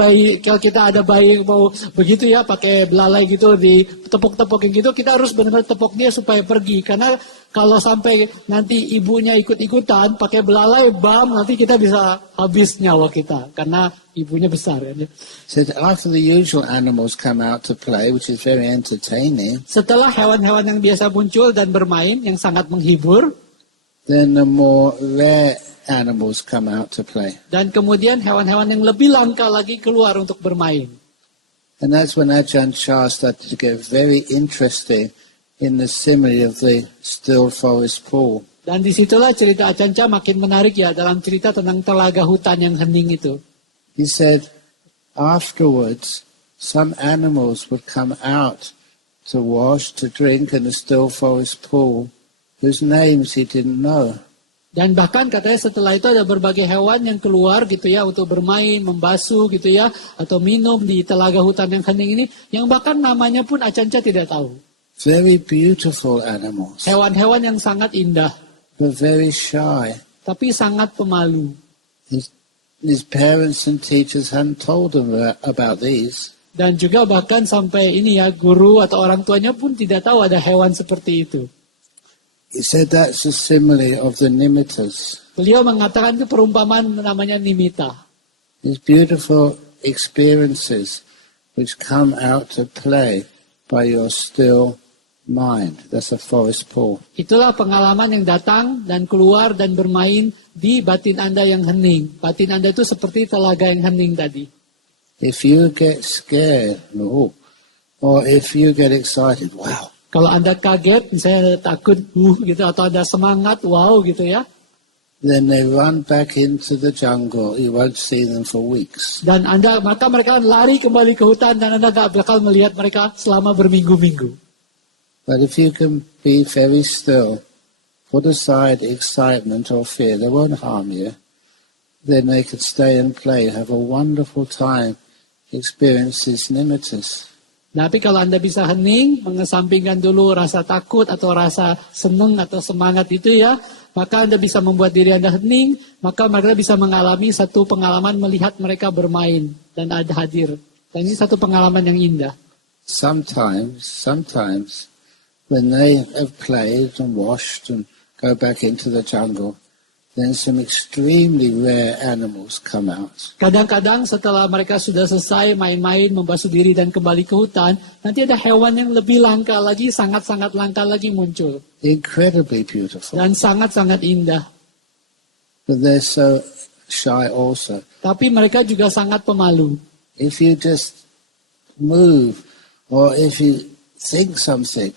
kita ada bayi mau begitu ya pakai belalai gitu ditepuk-tepukin gitu, kita harus benar-benar tepuk dia supaya pergi. Karena kalau sampai nanti ibunya ikut-ikutan pakai belalai, bam, nanti kita bisa habis nyawa kita karena ibunya besar. Ya. Said after the usual animals come out to play, which is very entertaining, Setelah hewan-hewan yang biasa muncul dan bermain yang sangat menghibur, then the more rare animals come out to play. dan kemudian hewan-hewan yang lebih langka lagi keluar untuk bermain. And that's when Ajahn Chah started to get very interesting in the simile of the still forest pool. Dan disitulah cerita Acanca makin menarik ya dalam cerita tentang telaga hutan yang hening itu. He said, afterwards, some animals would come out to wash, to drink in the still forest pool, whose names he didn't know. Dan bahkan katanya setelah itu ada berbagai hewan yang keluar gitu ya untuk bermain, membasuh gitu ya, atau minum di telaga hutan yang hening ini, yang bahkan namanya pun Acanca tidak tahu. Very beautiful animals, Hewan-hewan yang sangat indah, but very shy. tapi sangat pemalu. His parents and teachers hadn't told him about these. Dan juga bahkan sampai ini ya, guru atau orang tuanya pun tidak tahu ada hewan seperti itu. He said that's a simile of the nimittas. Beliau mengatakan itu perumpamaan namanya nimita. These beautiful experiences which come out to play by your still mind. That's a forest pool. Itulah pengalaman yang datang dan keluar dan bermain di batin Anda yang hening. Batin Anda itu seperti telaga yang hening tadi. If you get scared, no, or if you get excited, wow, Kalau Anda kaget, misalnya takut, gitu, atau Anda semangat, wow gitu ya. then they run back into the jungle. You won't see them for weeks. Dan maka mereka lari kembali ke hutan dan Anda gak bakal melihat mereka selama berminggu-minggu. But if you can be very still, put aside excitement or fear, they won't harm you. Then they could stay and play, have a wonderful time, experience these nimittas. Tapi kalau Anda bisa hening, mengesampingkan dulu rasa takut atau rasa senang atau semangat itu ya, maka Anda bisa membuat diri Anda hening, maka mereka bisa mengalami satu pengalaman melihat mereka bermain dan ada hadir. Dan ini satu pengalaman yang indah. Sometimes, when they have played and washed and go back into the jungle, then some extremely rare animals come out. Kadang-kadang setelah mereka sudah selesai main-main, membasuh diri dan kembali ke hutan, nanti ada hewan yang lebih langka lagi, sangat-sangat langka lagi muncul. Incredibly beautiful. Dan sangat-sangat indah. But they're so shy also. Tapi mereka juga sangat pemalu. If you just move or if you think something,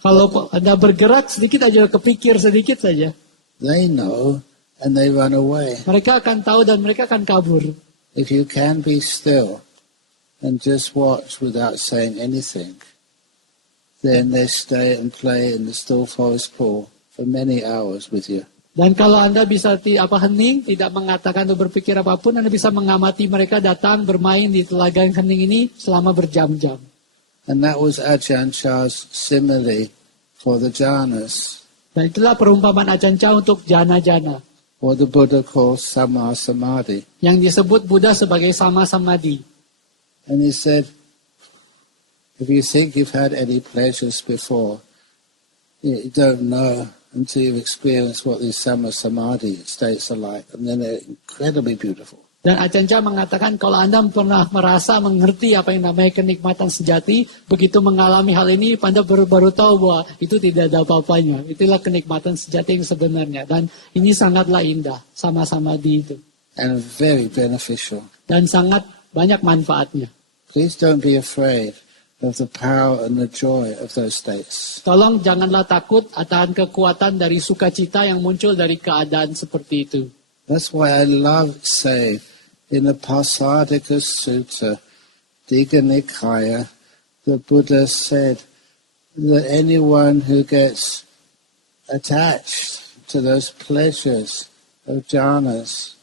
Kalau Anda bergerak sedikit aja, kepikir sedikit saja, they know and they run away. mereka akan tahu dan mereka akan kabur. If you can be still and just watch without saying anything, then they stay and play in the still forest pool for many hours with you. Dan kalau Anda bisa hening, tidak mengatakan atau berpikir apapun, Anda bisa mengamati mereka datang bermain di telaga yang hening ini selama berjam-jam. And that was Ajahn Chah's simile for the jhanas, Dan itulah perumpamaan Acanca untuk jana-jana, what the Buddha calls Samma Samadhi. yang disebut Buddha sebagai sama samadhi. And he said, if you think you've had any pleasures before, you don't know until you've experienced what these Samma Samadhi states are like. And then they're incredibly beautiful. Dan Acanca mengatakan kalau Anda pernah merasa mengerti apa yang namanya kenikmatan sejati, begitu mengalami hal ini, Anda baru tahu bahwa itu tidak ada apa-apanya. Itulah kenikmatan sejati yang sebenarnya. Dan ini sangatlah indah, sama-sama di itu. And very beneficial. Dan sangat banyak manfaatnya. Please don't be afraid of the power and the joy of those states. Tolong janganlah takut akan kekuatan dari sukacita yang muncul dari keadaan seperti itu. That's why I love saying in the Pasadika Sutta, Digha Nikaya, the Buddha said that anyone who gets attached to those pleasures of jhanas,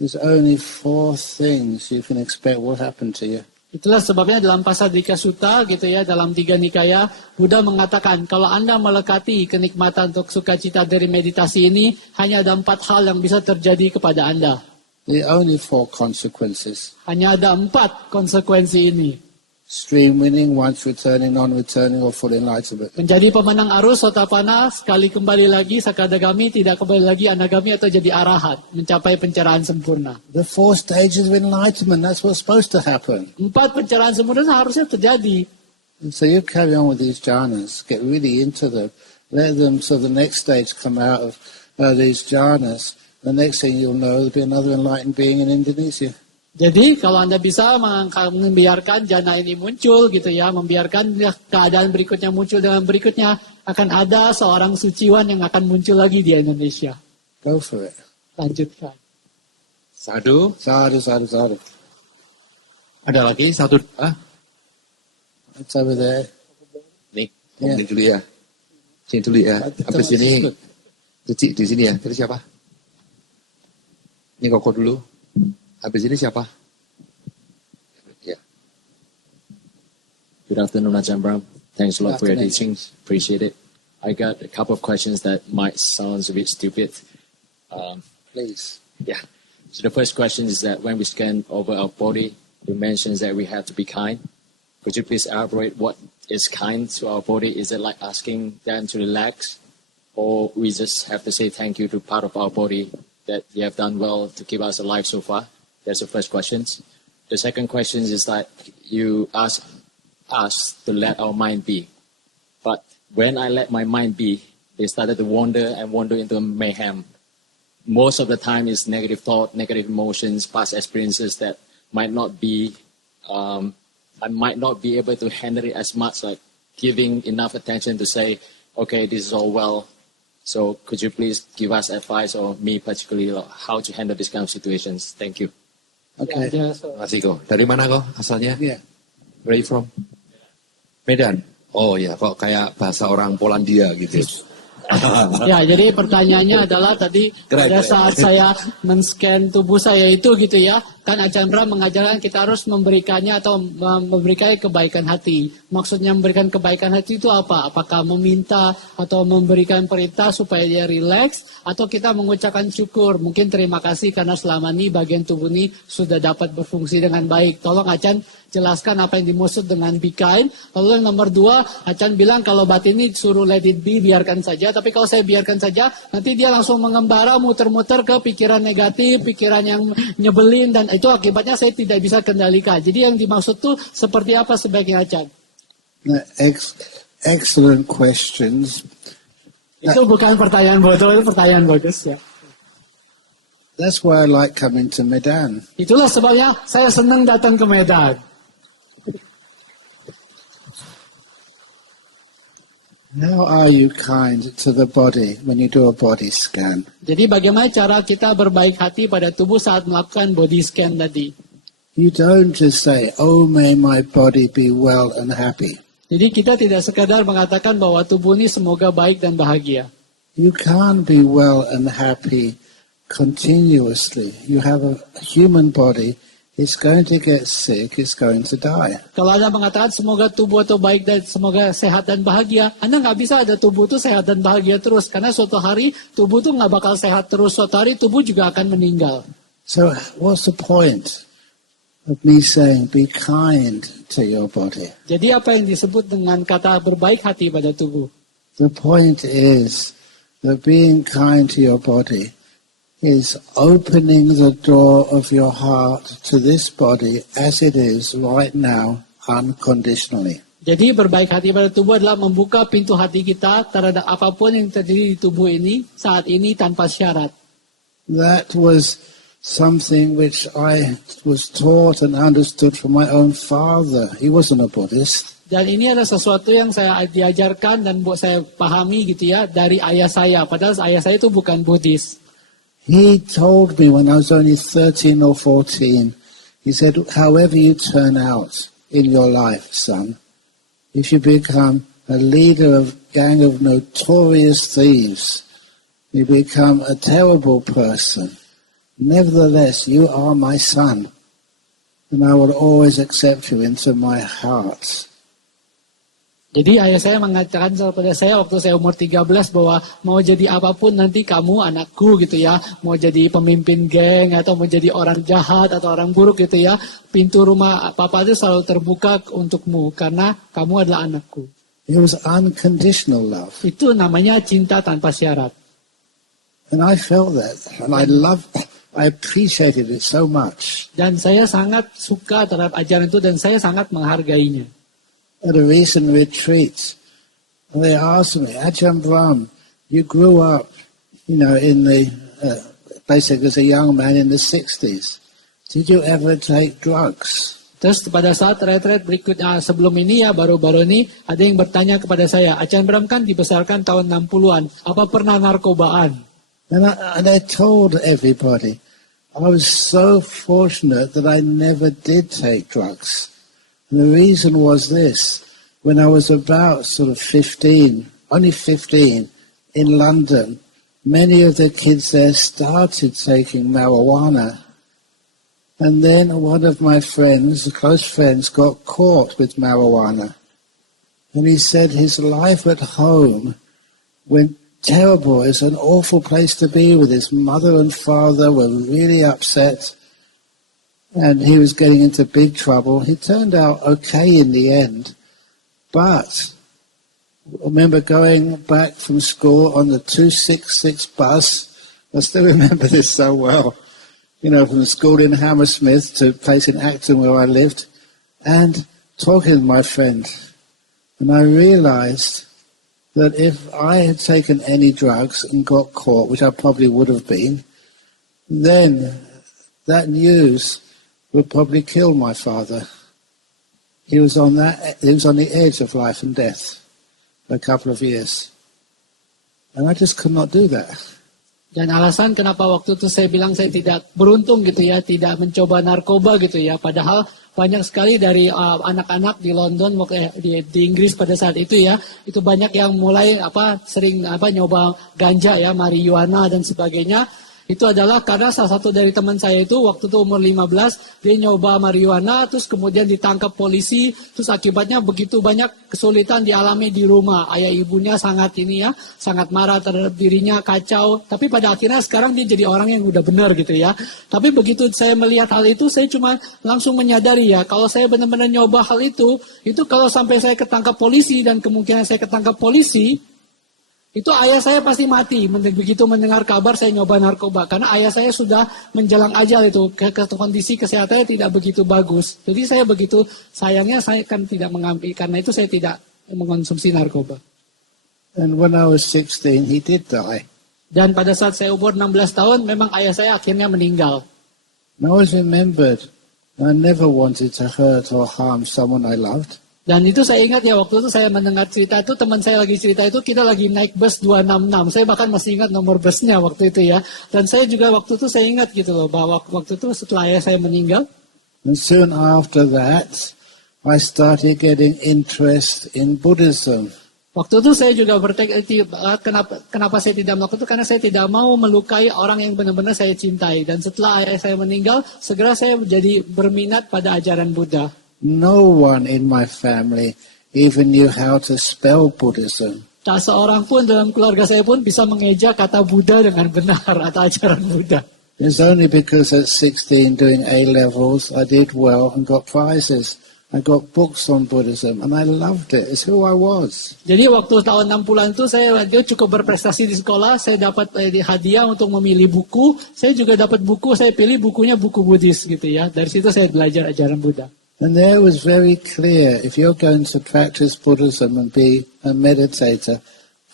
there's only 4 things you can expect will happen to you. Itulah sebabnya dalam Pasadika Sutta gitu ya, dalam Digha Nikaya, Buddha mengatakan kalau Anda melekati kenikmatan untuk sukacita dari meditasi ini, hanya ada 4 hal yang bisa terjadi kepada Anda. The only 4 consequences. Hanya ada 4 konsekuensi ini. Stream winning, once returning, non-returning, or full enlightenment. Menjadi pemenang arus Sotapana, sekali kembali lagi Sakadagami, tidak kembali lagi Anagami atau jadi arahat, mencapai pencerahan sempurna. The 4 stages of enlightenment, that's what's supposed to happen. 4 pencerahan sempurna harusnya terjadi. So you carry on with these jhanas, get really into them, let them so the next stage come out of these jhanas. The next thing you'll know, there'll be another enlightened being in Indonesia. Jadi kalau Anda bisa membiarkan jana ini muncul gitu ya, membiarkan keadaan berikutnya muncul dengan berikutnya, akan ada seorang suciwan yang akan muncul lagi di Indonesia. Go for it. Lanjutkan. Sadu. Sadhu, sadhu, sadhu. Ada lagi satu. It's over there. Nih, Iya. mungkin dulu ya. Sini dulu ya. Habis ini, Cici di sini ya. Tadi siapa? Ini Koko dulu. Habis ini siapa? Ya. Good afternoon, Ajahn Brahm. Thanks a lot for your Afternoon. teachings. Appreciate it. I got a couple of questions that might sound a bit stupid. Please. Yeah. So the first question is that when we scan over our body, it mentions that we have to be kind. Could you please elaborate what is kind to our body? Is it like asking them to relax? Or we just have to say thank you to part of our body that you have done well to keep us alive so far? That's the first question. The second question is that you ask us to let our mind be. But when I let my mind be, they started to wander and wander into mayhem. Most of the time is negative thought, negative emotions, past experiences that might not be, I might not be able to handle it as much, like giving enough attention to say, okay, this is all well. So could you please give us advice, or me particularly, how to handle this kind of situations? Thank you. Okay. Ya, Terima kasih kok. Dari mana kok asalnya? Yeah. Where are you from? Medan. Oh ya, kok kayak bahasa orang Polandia gitu. Ya, jadi pertanyaannya adalah tadi Keren, pada keren. saat saya men-scan tubuh saya itu gitu ya, kan Ajahn Brahm mengajarkan kita harus memberikannya atau memberikan kebaikan hati. Maksudnya memberikan kebaikan hati itu apa? Apakah meminta atau memberikan perintah supaya dia rileks, atau kita mengucapkan syukur, mungkin terima kasih karena selama ini bagian tubuh ini sudah dapat berfungsi dengan baik. Tolong Ajahn jelaskan apa yang dimaksud dengan be kind. Lalu yang nomor 2, Achan bilang kalau batin ini suruh let it be, biarkan saja. Tapi kalau saya biarkan saja, nanti dia langsung mengembara, muter-muter ke pikiran negatif, pikiran yang nyebelin, dan itu akibatnya saya tidak bisa kendalikan. Jadi yang dimaksud tuh seperti apa sebaiknya Achan? Excellent questions. Itu bukan pertanyaan bodoh, itu pertanyaan bagus ya. That's why I like coming to Medan. Itulah sebabnya saya senang datang ke Medan. How are you kind to the body when you do a body scan? Jadi bagaimana cara kita berbaik hati pada tubuh saat melakukan body scan tadi? You don't just say, oh, may my body be well and happy. Jadi kita tidak sekadar mengatakan bahwa tubuh ini semoga baik dan bahagia. You can't be well and happy continuously. You have a human body. It's going to get sick. It's going to die. Kalau Anda mengatakan semoga tubuh atau baik dan semoga sehat dan bahagia, Anda nggak bisa ada tubuh itu sehat dan bahagia terus. Karena suatu hari tubuh itu nggak bakal sehat terus. Suatu hari tubuh juga akan meninggal. So what's the point of me saying be kind to your body? Jadi apa yang disebut dengan kata berbaik hati pada tubuh? The point is that being kind to your body is opening the door of your heart to this body as it is right now, unconditionally. Jadi berbaik hati pada tubuh adalah membuka pintu hati kita terhadap apapun yang terjadi di tubuh ini saat ini tanpa syarat. That was something which I was taught and understood from my own father. He wasn't a Buddhist. Dan ini adalah sesuatu yang saya diajarkan dan buat saya pahami gitu ya dari ayah saya. Padahal ayah saya itu bukan Buddhis. He told me when I was only 13 or 14, he said, however you turn out in your life, son, if you become a leader of a gang of notorious thieves, you become a terrible person, nevertheless, you are my son, and I will always accept you into my heart. Jadi ayah saya mengatakan kepada saya waktu saya umur 13 bahwa mau jadi apapun nanti kamu anakku gitu ya. Mau jadi pemimpin geng atau mau jadi orang jahat atau orang buruk gitu ya. Pintu rumah papa itu selalu terbuka untukmu karena kamu adalah anakku. It was unconditional love. Itu namanya cinta tanpa syarat. And I felt that. And I appreciated it so much. Dan saya sangat suka terhadap ajaran itu dan saya sangat menghargainya. At a recent retreat, they asked me, Ajahn Brahm, you grew up, in the, basically as a young man in the 60s. Did you ever take drugs? Terus pada saat retret berikutnya sebelum ini ya baru-baru ini ada yang bertanya kepada saya, Ajahn Brahm kan dibesarkan tahun 60-an, apa pernah narkobaan? And I told everybody, I was so fortunate that I never did take drugs. And the reason was this, when I was about sort of 15, only 15, in London, many of the kids there started taking marijuana. And then one of my friends, close friends, got caught with marijuana. And he said his life at home went terrible. It's an awful place to be with his mother and father were really upset. And he was getting into big trouble. He turned out okay in the end. But I remember going back from school on the 266 bus. I still remember this so well. From school in Hammersmith to a place in Acton where I lived. And talking to my friend. And I realized that if I had taken any drugs and got caught, which I probably would have been, then that news would probably kill my father. He was on the edge of life and death for a couple of years. And I just could not do that. Dan alasan kenapa waktu itu saya bilang saya tidak beruntung gitu ya, tidak mencoba narkoba gitu ya. Padahal banyak sekali dari anak-anak di London, di Inggris pada saat itu ya, itu banyak yang mulai sering nyoba ganja ya, marijuana dan sebagainya. Itu adalah karena salah satu dari teman saya itu waktu itu umur 15, dia nyoba marijuana, terus kemudian ditangkap polisi, terus akibatnya begitu banyak kesulitan dialami di rumah. Ayah ibunya sangat sangat marah terhadap dirinya, kacau. Tapi pada akhirnya sekarang dia jadi orang yang udah benar gitu ya. Tapi begitu saya melihat hal itu, saya cuma langsung menyadari ya, kalau saya benar-benar nyoba hal itu kalau sampai saya ketangkap polisi dan kemungkinan saya ketangkap polisi, itu ayah saya pasti mati begitu mendengar kabar saya nyoba narkoba. Karena ayah saya sudah menjelang ajal itu, kondisi kesehatannya tidak begitu bagus. Jadi saya begitu sayangnya saya kan tidak mengambil, karena itu saya tidak mengonsumsi narkoba. And when I was 16, he did die. Dan pada saat saya umur 16 tahun, memang ayah saya akhirnya meninggal. And I always remembered, I never wanted to hurt or harm someone I loved. Dan itu saya ingat ya, waktu itu saya mendengar cerita itu, teman saya lagi cerita itu, kita lagi naik bus 266. Saya bahkan masih ingat nomor busnya waktu itu ya. Dan saya juga waktu itu saya ingat gitu loh, bahwa waktu itu setelah ayah saya meninggal. And soon after that, I started getting interest in Buddhism. Waktu itu saya juga kenapa saya tidak melakukan itu, karena saya tidak mau melukai orang yang benar-benar saya cintai. Dan setelah ayah saya meninggal, segera saya menjadi berminat pada ajaran Buddha. No one in my family even knew how to spell Buddhism. Tak seorang pun dalam keluarga saya pun bisa mengeja kata Buddha dengan benar atau ajaran Buddha. It's only because at 16 doing A-levels I did well and got prizes. I got books on Buddhism and I loved it. It's who I was. Jadi waktu tahun 60-an itu saya cukup berprestasi di sekolah, saya dapat hadiah untuk memilih buku. Saya juga dapat buku, saya pilih bukunya buku Buddhis gitu ya. Dari situ saya belajar ajaran Buddha. And there was very clear, if you're going to practice Buddhism and be a meditator,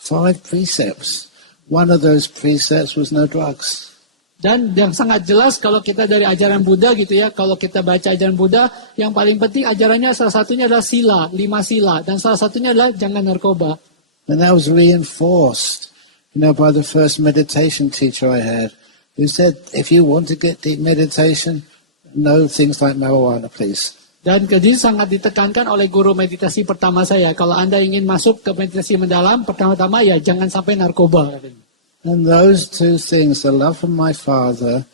5 precepts. One of those precepts was no drugs. Dan yang sangat jelas kalau kita dari ajaran Buddha gitu ya, kalau kita baca ajaran Buddha, yang paling penting ajarannya salah satunya adalah sila, 5 sila. Dan salah satunya adalah jangan narkoba. And that was reinforced, by the first meditation teacher I had, who said, if you want to get deep meditation, know things like marijuana, please. Dan jadi sangat ditekankan oleh guru meditasi pertama saya, kalau Anda ingin masuk ke meditasi mendalam, pertama-tama ya jangan sampai narkoba. And those two things, the love of my father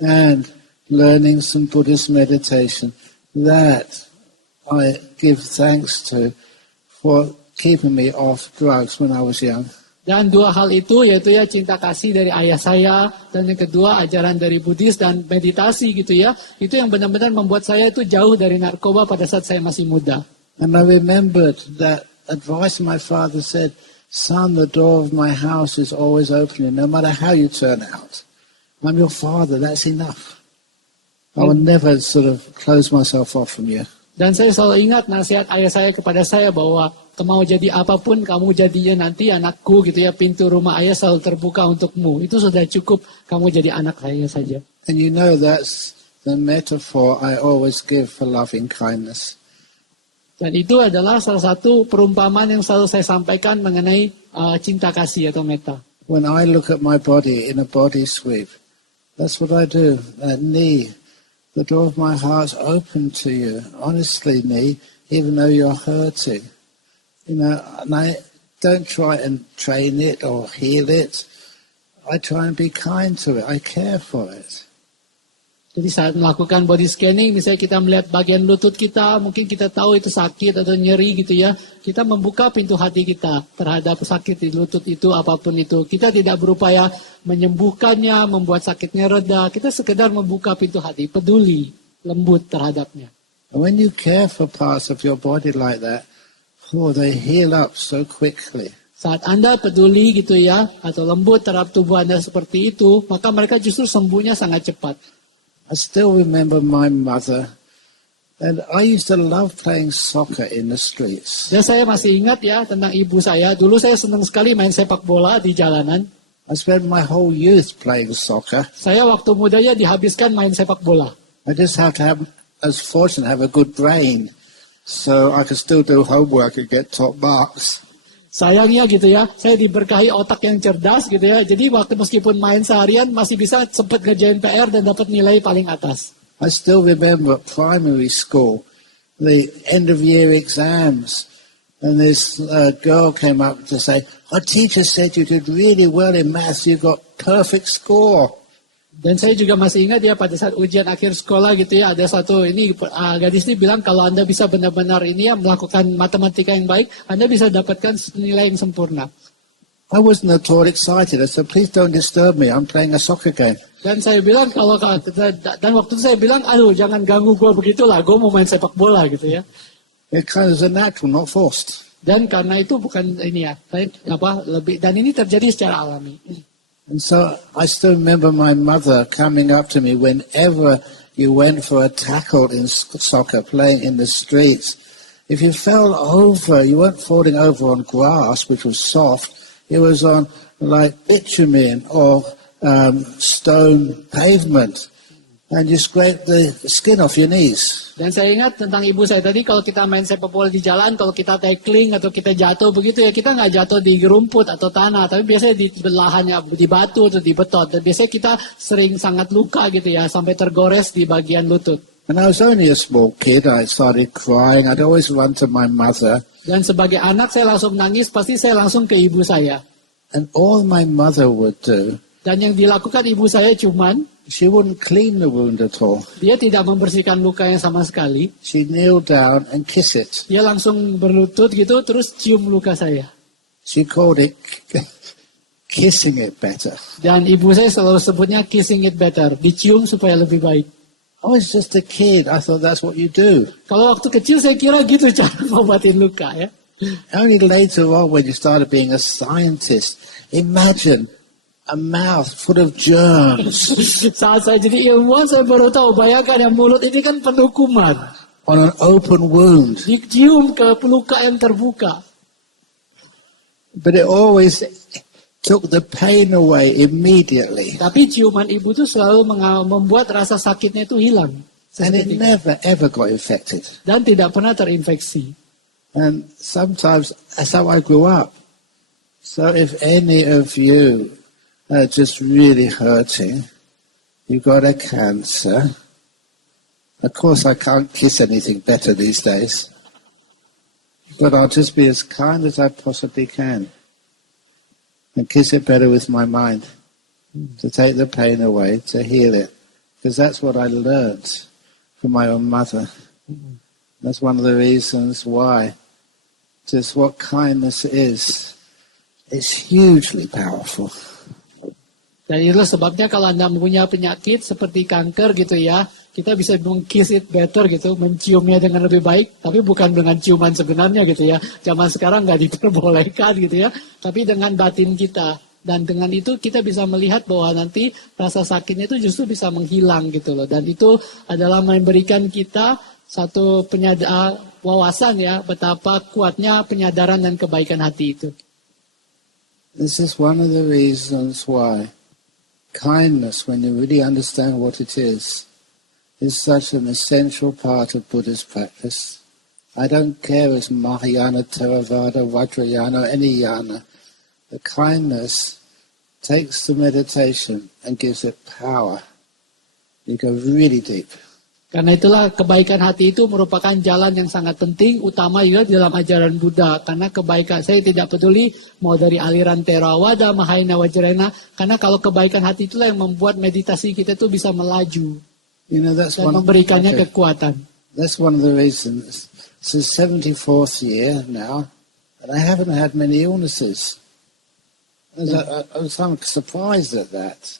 and learning some Buddhist meditation, that I give thanks to for keeping me off drugs when I was young. Dan 2 hal itu yaitu ya cinta kasih dari ayah saya, dan yang kedua ajaran dari Buddhis dan meditasi gitu ya. Itu yang benar-benar membuat saya itu jauh dari narkoba pada saat saya masih muda. And I remembered that advice my father said, son, the door of my house is always opening, no matter how you turn out. I'm your father, that's enough. I will never sort of close myself off from you. Dan saya selalu ingat nasihat ayah saya kepada saya bahwa mau jadi apapun kamu jadinya nanti anakku gitu ya, pintu rumah ayah selalu terbuka untukmu. Itu sudah cukup, kamu jadi anak saya saja. And that's the metaphor I always give for loving kindness. Dan itu adalah salah satu perumpamaan yang selalu saya sampaikan mengenai cinta kasih atau metta. When I look at my body in a body sweep, that's what I do. Knee, the door of my heart's open to you. Honestly, knee, even though you're hurting. And I don't try and train it or heal it. I try and be kind to it. I care for it. Jadi saat melakukan body scanning, misalnya kita melihat bagian lutut kita, mungkin kita tahu itu sakit atau nyeri gitu ya. Kita membuka pintu hati kita terhadap sakit di lutut itu, apapun itu. Kita tidak berupaya menyembuhkannya, membuat sakitnya reda. Kita sekedar membuka pintu hati, peduli, lembut terhadapnya. And when you care for parts of your body like that, they heal up so quickly. Saat Anda peduli gitu ya, atau lembut terhadap tubuh Anda seperti itu, maka mereka justru sembuhnya sangat cepat. I still remember my mother, and I used to love playing soccer in the streets. Dan saya masih ingat ya tentang ibu saya. Dulu saya senang sekali main sepak bola di jalanan. I spent my whole youth playing soccer. Saya waktu mudanya dihabiskan main sepak bola. I just have to as fortunate, have a good brain, so I could still do homework and get top marks. Sayangnya gitu ya, saya diberkahi otak yang cerdas gitu ya. Jadi waktu meskipun main seharian masih bisa sempat ngerjain PR dan dapat nilai paling atas. I still remember primary school, the end of year exams, and this girl came up to say, "Our teacher said you did really well in maths. You got perfect score." Dan saya juga masih ingat ya pada saat ujian akhir sekolah gitu ya, ada satu ini gadis ini bilang kalau Anda bisa benar-benar ini ya melakukan matematika yang baik, Anda bisa dapatkan nilai yang sempurna. I wasn't at all excited. I said, "Please don't disturb me. I'm playing a soccer game." Dan saya bilang dan waktu itu saya bilang, aduh jangan ganggu gue begitulah, gue mau main sepak bola gitu ya. It kind of was a natural, not forced. Dan karena itu bukan ini ya, lebih dan ini terjadi secara alami. And so I still remember my mother coming up to me whenever you went for a tackle in soccer, playing in the streets. If you fell over, you weren't falling over on grass, which was soft. It was on like bitumen or stone pavement. And you scrape the skin off your knees. Dan saya ingat tentang ibu saya tadi, kalau kita main sepak bola di jalan, kalau kita tackling atau kita jatuh begitu ya, kita nggak jatuh di rumput atau tanah, tapi biasanya di belahannya, di batu atau di betot. Dan biasanya kita sering sangat luka gitu ya, sampai tergores di bagian lutut. And I was only a small kid. I started crying. I'd always run to my mother. Dan sebagai anak saya langsung nangis, pasti saya langsung ke ibu saya. And all my mother would do, dan yang dilakukan ibu saya cuman, she wouldn't clean the wound at all. Dia tidak membersihkan luka yang sama sekali. She kneel down and kiss it. Dia langsung berlutut gitu, terus cium luka saya. She called it kissing it better. Dan ibu saya selalu sebutnya kissing it better, dicium supaya lebih baik. I was just a kid. I thought that's what you do. Kalau waktu kecil saya kira gitu cara ngobatin luka ya. Only later on when you started being a scientist, imagine a mouth full of germs. Saat saya jadi ilmuwan, saya baru tahu, bayangkan yang mulut ini kan penuh kuman. On an open wound. Dicium ke luka yang terbuka. But it always took the pain away immediately. Tapi ciuman ibu itu selalu membuat rasa sakitnya itu hilang. And it Seketika. never, ever got infected. Dan tidak pernah terinfeksi. And sometimes that's how I grew up. So if any of you are just really hurting, you got a cancer. Of course, I can't kiss anything better these days. But I'll just be as kind as I possibly can. And kiss it better with my mind. To take the pain away, to heal it. Because that's what I learned from my own mother. That's one of the reasons why just what kindness is. It's hugely powerful. Dan itulah sebabnya kalau Anda mempunyai penyakit seperti kanker gitu ya, kita bisa meng-kiss it better gitu, menciumnya dengan lebih baik, tapi bukan dengan ciuman sebenarnya gitu ya. Zaman sekarang nggak diperbolehkan gitu ya, tapi dengan batin kita. Dan dengan itu kita bisa melihat bahwa nanti rasa sakitnya itu justru bisa menghilang gitu loh. Dan itu adalah memberikan kita satu wawasan ya, betapa kuatnya penyadaran dan kebaikan hati itu. This is one of the reasons why kindness, when you really understand what it is such an essential part of Buddhist practice. I don't care if it's Mahayana, Theravada, Vajrayana, or any yana. The kindness takes the meditation and gives it power. You go really deep. Karena itulah kebaikan hati itu merupakan jalan yang sangat penting, utama juga dalam ajaran Buddha. Karena kebaikan, saya tidak peduli mau dari aliran Theravada, Mahayana, Vajrayana. Karena kalau kebaikan hati itulah yang membuat meditasi kita itu bisa melaju. You know, that's Dan memberikannya okay. kekuatan. That's one of the reasons. It's the 74th year now, and I haven't had many illnesses. I was surprised at that.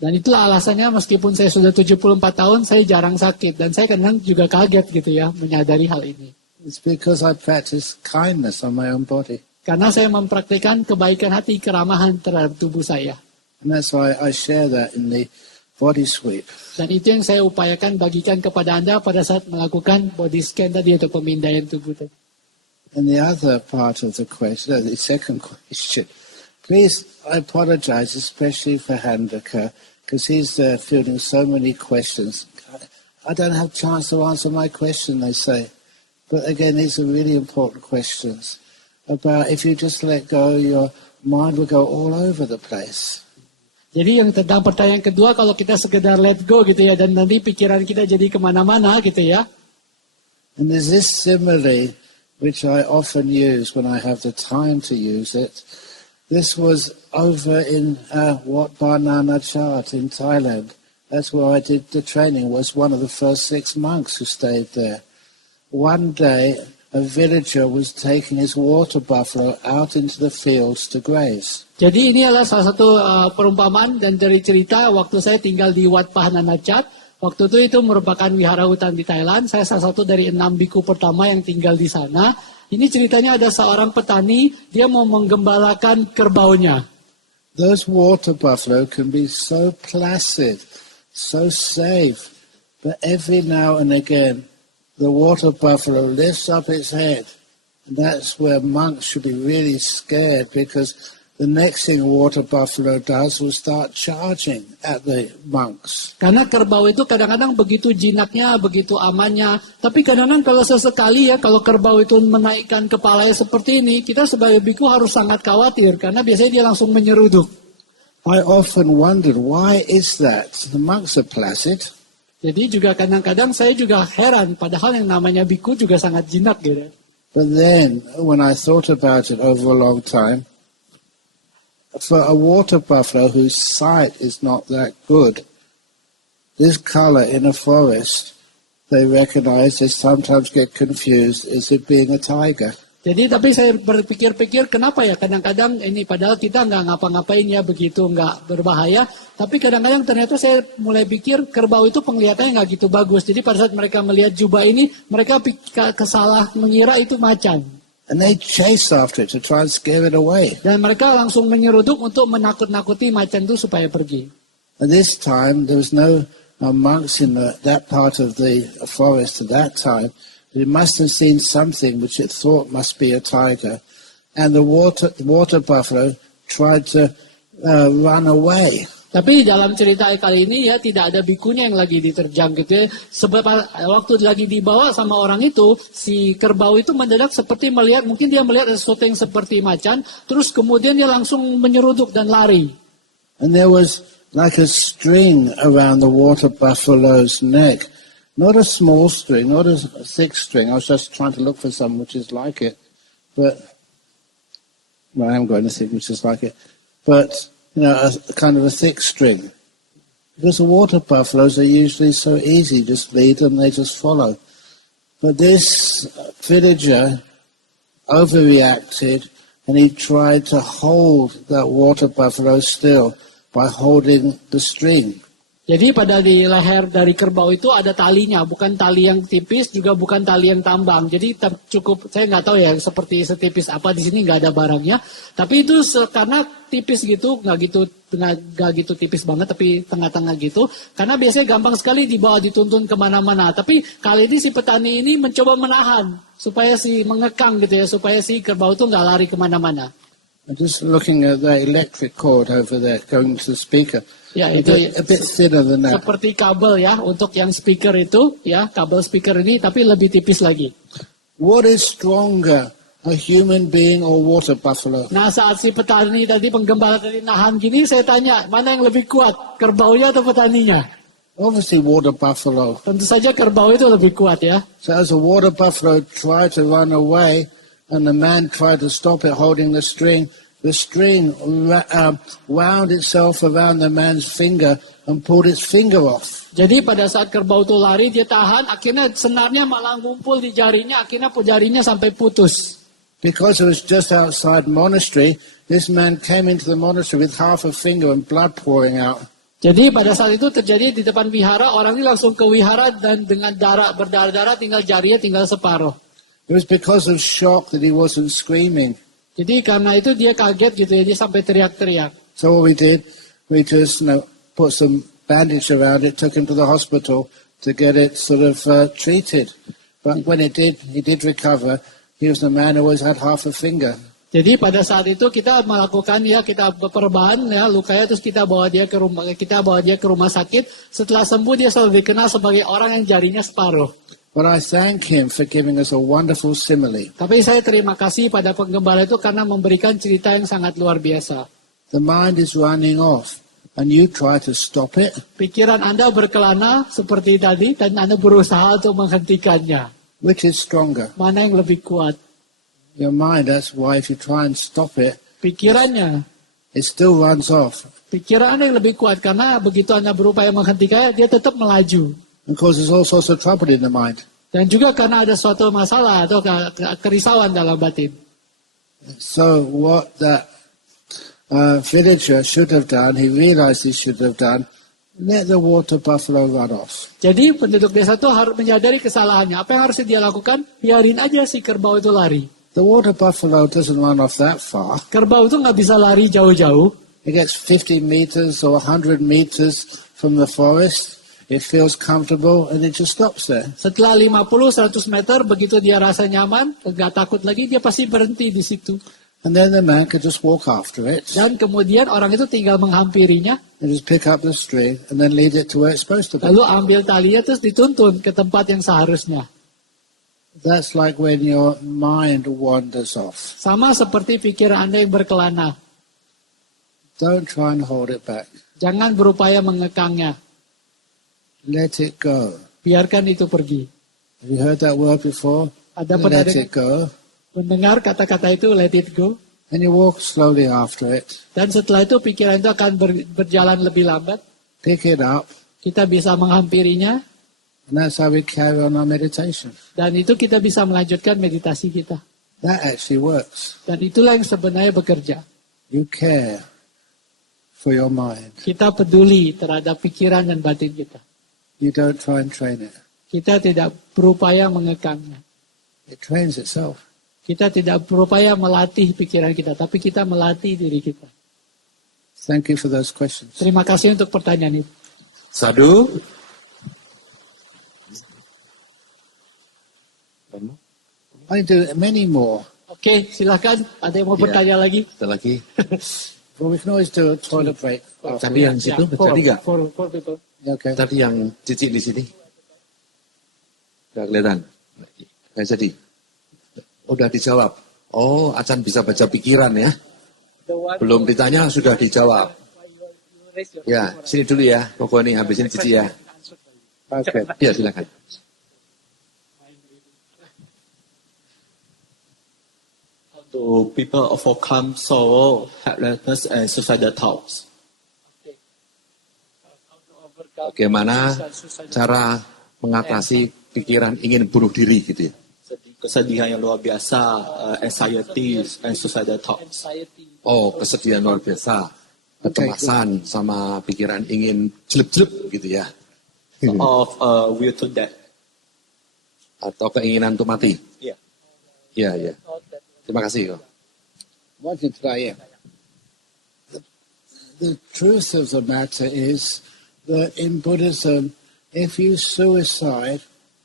Dan itulah alasannya meskipun saya sudah 74 tahun, saya jarang sakit. Dan saya kadang juga kaget gitu ya, menyadari hal ini. It's because I practice kindness on my own body. Karena saya mempraktikkan kebaikan hati, keramahan terhadap tubuh saya. And that's why I share that in the body sweep. Dan itu yang saya upayakan bagikan kepada Anda pada saat melakukan body scan tadi atau pemindaian tubuh tadi. And the other part of the question, the second question, please, I apologize, especially for Handaka, because he's fielding so many questions. I don't have a chance to answer my question, they say. But again, these are really important questions about if you just let go, your mind will go all over the place. Jadi yang tentang pertanyaan kedua, kalau kita sekedar let go gitu ya, dan nanti pikiran kita jadi kemana-mana gitu ya. And there's this simile, which I often use when I have the time to use it. This was over in Wat Banana Chat in Thailand. That's where I did the training, was one of the first 6 monks who stayed there. One day, a villager was taking his water buffalo out into the fields to graze. Jadi ini adalah salah satu perumpamaan dan dari cerita waktu saya tinggal di Wat Banana Chat. Waktu itu merupakan wihara hutan di Thailand. Saya salah satu dari 6 biku pertama yang tinggal di sana. Ini ceritanya ada seorang petani, dia mau menggembalakan kerbaunya. Those water buffalo can be so placid, so safe, but every now and again, the water buffalo lifts up its head. And that's where monks should be really scared, because the next thing a water buffalo does will start charging at the monks. Karena kerbau itu kadang-kadang begitu jinaknya, begitu amannya. Tapi kadang-kadang kalau sesekali ya, kalau kerbau itu menaikkan kepalanya seperti ini, kita sebagai biku harus sangat khawatir. Karena biasanya dia langsung menyeruduk. I often wondered, why is that? The monks are placid. Jadi juga kadang-kadang saya juga heran, padahal yang namanya biku juga sangat jinak gitu. But then, when I thought about it over a long time, for a water buffalo whose sight is not that good, this color in a forest, they recognize, they sometimes get confused, is it being a tiger? Jadi tapi saya berpikir-pikir kenapa ya kadang-kadang ini padahal kita nggak ngapa-ngapain ya begitu nggak berbahaya. Tapi kadang-kadang ternyata saya mulai pikir kerbau itu penglihatannya nggak gitu bagus. Jadi pada saat mereka melihat jubah ini mereka kesalah mengira itu macan. And they chase after it to try and scare it away. Dan mereka langsung menyeruduk untuk menakut-nakuti macan itu supaya pergi. At this time there was no monks in that part of the forest at that time. It must have seen something which it thought must be a tiger. And the water buffalo tried to run away. Tapi dalam cerita kali ini ya tidak ada bikunya yang lagi diterjang gitu ya. Sebab waktu lagi dibawa sama orang itu, si kerbau itu mendadak seperti mungkin dia melihat sesuatu yang seperti macan, terus kemudian dia langsung menyeruduk dan lari. And there was like a string around the water buffalo's neck. Not a small string, not a thick string. I was just trying to look for some which is like it. But, well, I haven't got anything which is like it. But, you know, a kind of a thick string. Because the water buffaloes are usually so easy, just lead them, they just follow. But this villager overreacted and he tried to hold that water buffalo still by holding the string. Jadi pada di leher dari kerbau itu ada talinya, bukan tali yang tipis, juga bukan tali yang tambang. Jadi cukup, saya nggak tahu ya seperti setipis apa di sini nggak ada barangnya. Tapi itu karena tipis gitu, nggak gitu tipis banget, tapi tengah-tengah gitu. Karena biasanya gampang sekali dibawa dituntun kemana-mana. Tapi kali ini si petani ini mencoba menahan supaya mengekang gitu ya, supaya si kerbau itu nggak lari kemana-mana. I'm just looking at the electric cord over there going to the speaker. Ya, a bit thinner than that. Seperti kabel ya, untuk yang speaker itu, ya kabel speaker ini, tapi lebih tipis lagi. What is stronger, a human being or water buffalo? Nah saat si petani tadi, penggembala tadi nahan gini, saya tanya, mana yang lebih kuat, kerbaunya atau petaninya? Obviously water buffalo. Tentu saja kerbau itu lebih kuat ya. So as a water buffalo tried to run away, and the man tried to stop it holding the string wound itself around the man's finger and pulled its finger off. Jadi pada saat kerbau itu lari, dia tahan, akhirnya senarnya malah ngumpul di jarinya, akhirnya jarinya sampai putus. Because it was just outside monastery, this man came into the monastery with half a finger and blood pouring out. Jadi pada saat itu terjadi di depan wihara, orang ini langsung ke wihara dan dengan berdarah-darah tinggal jarinya tinggal separuh. It was because of shock that he wasn't screaming. Jadi karena itu dia kaget gitu ya, dia sampai teriak-teriak. So what we did, we just put some bandage around it, took him to the hospital to get it sort of treated. But when he did recover, he was the man who always had half a finger. Jadi pada saat itu kita melakukan ya, kita perban ya lukanya, terus kita bawa dia ke rumah sakit. Setelah sembuh dia selalu dikenal sebagai orang yang jarinya separuh. But I thank him for giving us a wonderful simile. Tapi saya terima kasih pada penggembala itu karena memberikan cerita yang sangat luar biasa. The mind is running off, and you try to stop it. Pikiran Anda berkelana seperti tadi, dan Anda berusaha untuk menghentikannya. Which is stronger? Mana yang lebih kuat? Your mind. That's why if you try and stop it, Pikirannya. it still runs off. Pikiran Anda yang lebih kuat karena begitu Anda berupaya menghentikannya, dia tetap melaju. And causes all sorts of trouble in the mind. Dan juga karena ada suatu masalah atau kerisauan dalam batin. So what that villager should have done, he realized he should have done, let the water buffalo run off. Jadi penduduk desa itu harus menyadari kesalahannya. Apa yang harus dia lakukan? Biarin aja si kerbau itu lari. The water buffalo doesn't run off that far. Kerbau itu nggak bisa lari jauh-jauh. It gets 50 meters or 100 meters from the forest. It feels comfortable and it just stops there. Setelah 50-100 meter, begitu dia rasa nyaman, nggak takut lagi, dia pasti berhenti di situ. And then the man could just walk after it Dan kemudian orang itu tinggal menghampirinya, and just pick up the string and then lead it to where it's supposed to be. lalu ambil talinya terus dituntun ke tempat yang seharusnya. That's like when your mind wanders off. Sama seperti pikiran Anda yang berkelana. Don't try and hold it back. Jangan berupaya mengekangnya. Let it go. Biarkan itu pergi. Have you heard that word before? Ada pernah Let it go. mendengar kata-kata itu, let it go. And you walk slowly after it. Dan setelah itu pikiran itu akan berjalan lebih lambat. Pick it up. Kita bisa menghampirinya. And that's how we carry on our meditation. Dan itu kita bisa melanjutkan meditasi kita. That actually works. Dan itulah yang sebenarnya bekerja. You care for your mind. Kita peduli terhadap pikiran dan batin kita. You don't try and train it. Kita tidak berupaya mengekangnya. It trains itself. Kita tidak berupaya melatih pikiran kita, tapi kita melatih diri kita. Thank you for those questions. Terima kasih untuk pertanyaan itu. Sadu. I do many more. Oke, silakan. Ada yang mau Ya. bertanya lagi? Ada lagi. Well, we can always do a toilet break. Tadi yang situ jadi nggak? Four people. Okay. Tadi yang Cici di sini. Nggak kelihatan? Nggak jadi? Udah dijawab. Oh, Acan bisa baca pikiran ya. Belum ditanya sudah dijawab. Ya, sini dulu ya. Pokoknya habis ini Cici ya. Okay. Ya, silakan. To people overcome sorrow, helplessness, and suicidal thoughts. Bagaimana cara mengatasi pikiran ingin bunuh diri gitu ya. Kesedihan yang luar biasa, anxieties, and suicidal thoughts. Oh, kesedihan luar biasa. Kecemasan sama pikiran ingin jelek-jelek gitu ya. Of will to death. Atau keinginan untuk mati. Yeah. Iya, iya. Terima kasih. What did I The truth of the matter is that in Buddhism, if you suicide,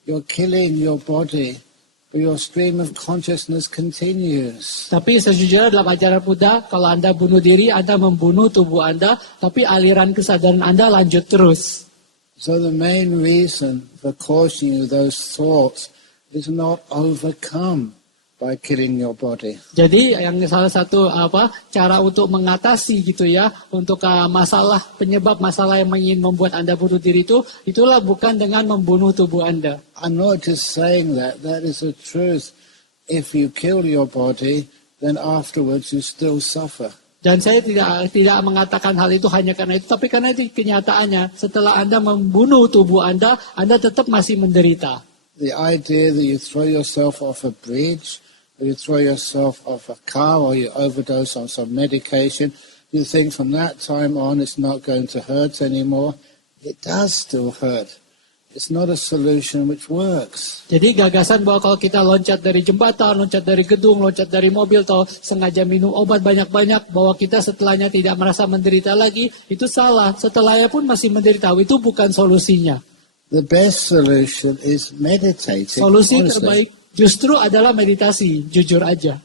you're killing your body, but your stream of consciousness continues. Tapi sejujurnya dalam ajaran Buddha, kalau Anda bunuh diri, Anda membunuh tubuh Anda, tapi aliran kesadaran Anda lanjut terus. So the main reason for causing you those thoughts is not overcome by killing your body. Jadi yang salah satu cara untuk mengatasi gitu ya untuk masalah penyebab masalah yang ingin membuat Anda bunuh diri itulah bukan dengan membunuh tubuh Anda. I'm not just saying that is the truth. If you kill your body, then afterwards you still suffer. Dan saya tidak mengatakan hal itu hanya karena itu, tapi karena itu kenyataannya setelah Anda membunuh tubuh Anda tetap masih menderita. The idea that you throw yourself off a bridge, or you throw yourself off a car, or you overdose on some medication, you think from that time on it's not going to hurt anymore. It does still hurt. It's not a solution which works. Jadi gagasan bahwa kalau kita loncat dari jembatan, loncat dari gedung, loncat dari mobil, atau sengaja minum obat banyak-banyak, bahwa kita setelahnya tidak merasa menderita lagi, itu salah. Setelahnya pun masih menderita. Itu bukan solusinya. The best solution is meditating. Solusi honestly. terbaik justru adalah meditasi, jujur aja.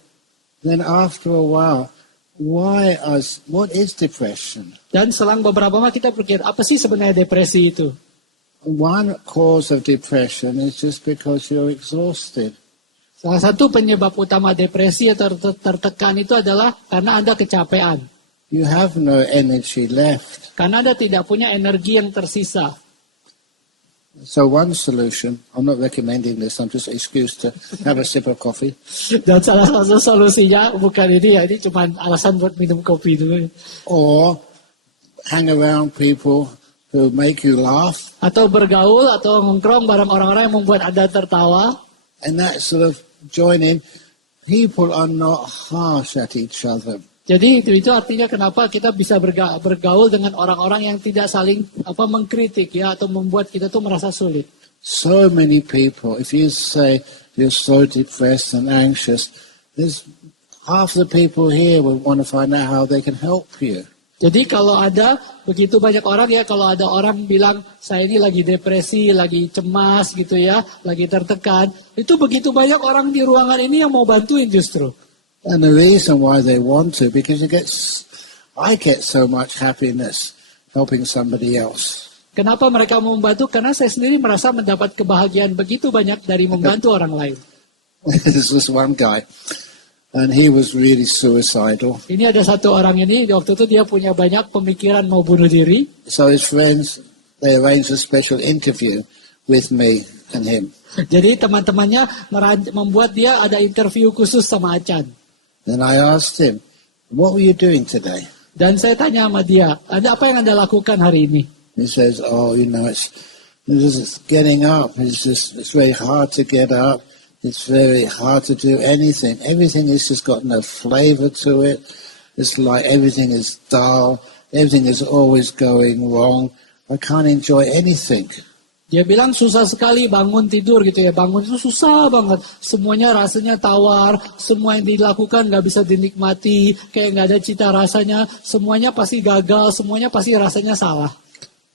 Then after a while, what is depression? Dan selang beberapa lama kita berpikir, apa sih sebenarnya depresi itu? One cause of depression is just because you're exhausted. Salah satu penyebab utama depresi atau tertekan itu adalah karena Anda kecapean. You have no energy left. Karena Anda tidak punya energi yang tersisa. So one solution, I'm not recommending this, I'm just an excuse to have a sip of coffee. Dan salah satu solusinya bukan ini ya, ini cuma alasan buat minum kopi dulu. Or hang around people who make you laugh. Atau bergaul atau nongkrong bareng orang-orang yang membuat Anda tertawa. And that sort of join in. People are not harsh at each other. Jadi itu artinya kenapa kita bisa bergaul dengan orang-orang yang tidak saling mengkritik ya atau membuat kita tuh merasa sulit. So many people, if you say you're so depressed and anxious, there's half the people here will want to find out how they can help you. Jadi kalau ada begitu banyak orang ya, kalau ada orang bilang saya ini lagi depresi, lagi cemas gitu ya, lagi tertekan, itu begitu banyak orang di ruangan ini yang mau bantuin justru. And the reason why they want to, because I get so much happiness helping somebody else. Kenapa mereka mau membantu? Karena saya sendiri merasa mendapat kebahagiaan begitu banyak dari membantu orang lain. There's this one guy, and he was really suicidal. Ini ada satu orang ini, waktu itu dia punya banyak pemikiran mau bunuh diri. So his friends, they arranged a special interview with me and him. Jadi teman-temannya membuat dia ada interview khusus sama Acan. Then I asked him, what were you doing today? Dan saya tanya sama dia, ada apa yang Anda lakukan hari ini? He says, it's just getting up. It's very hard to get up. It's very hard to do anything. Everything has just got no flavor to it. It's like everything is dull. Everything is always going wrong. I can't enjoy anything. Dia bilang susah sekali bangun tidur gitu ya. Bangun itu susah banget. Semuanya rasanya tawar. Semua yang dilakukan nggak bisa dinikmati. Kayak nggak ada cita rasanya. Semuanya pasti gagal. Semuanya pasti rasanya salah.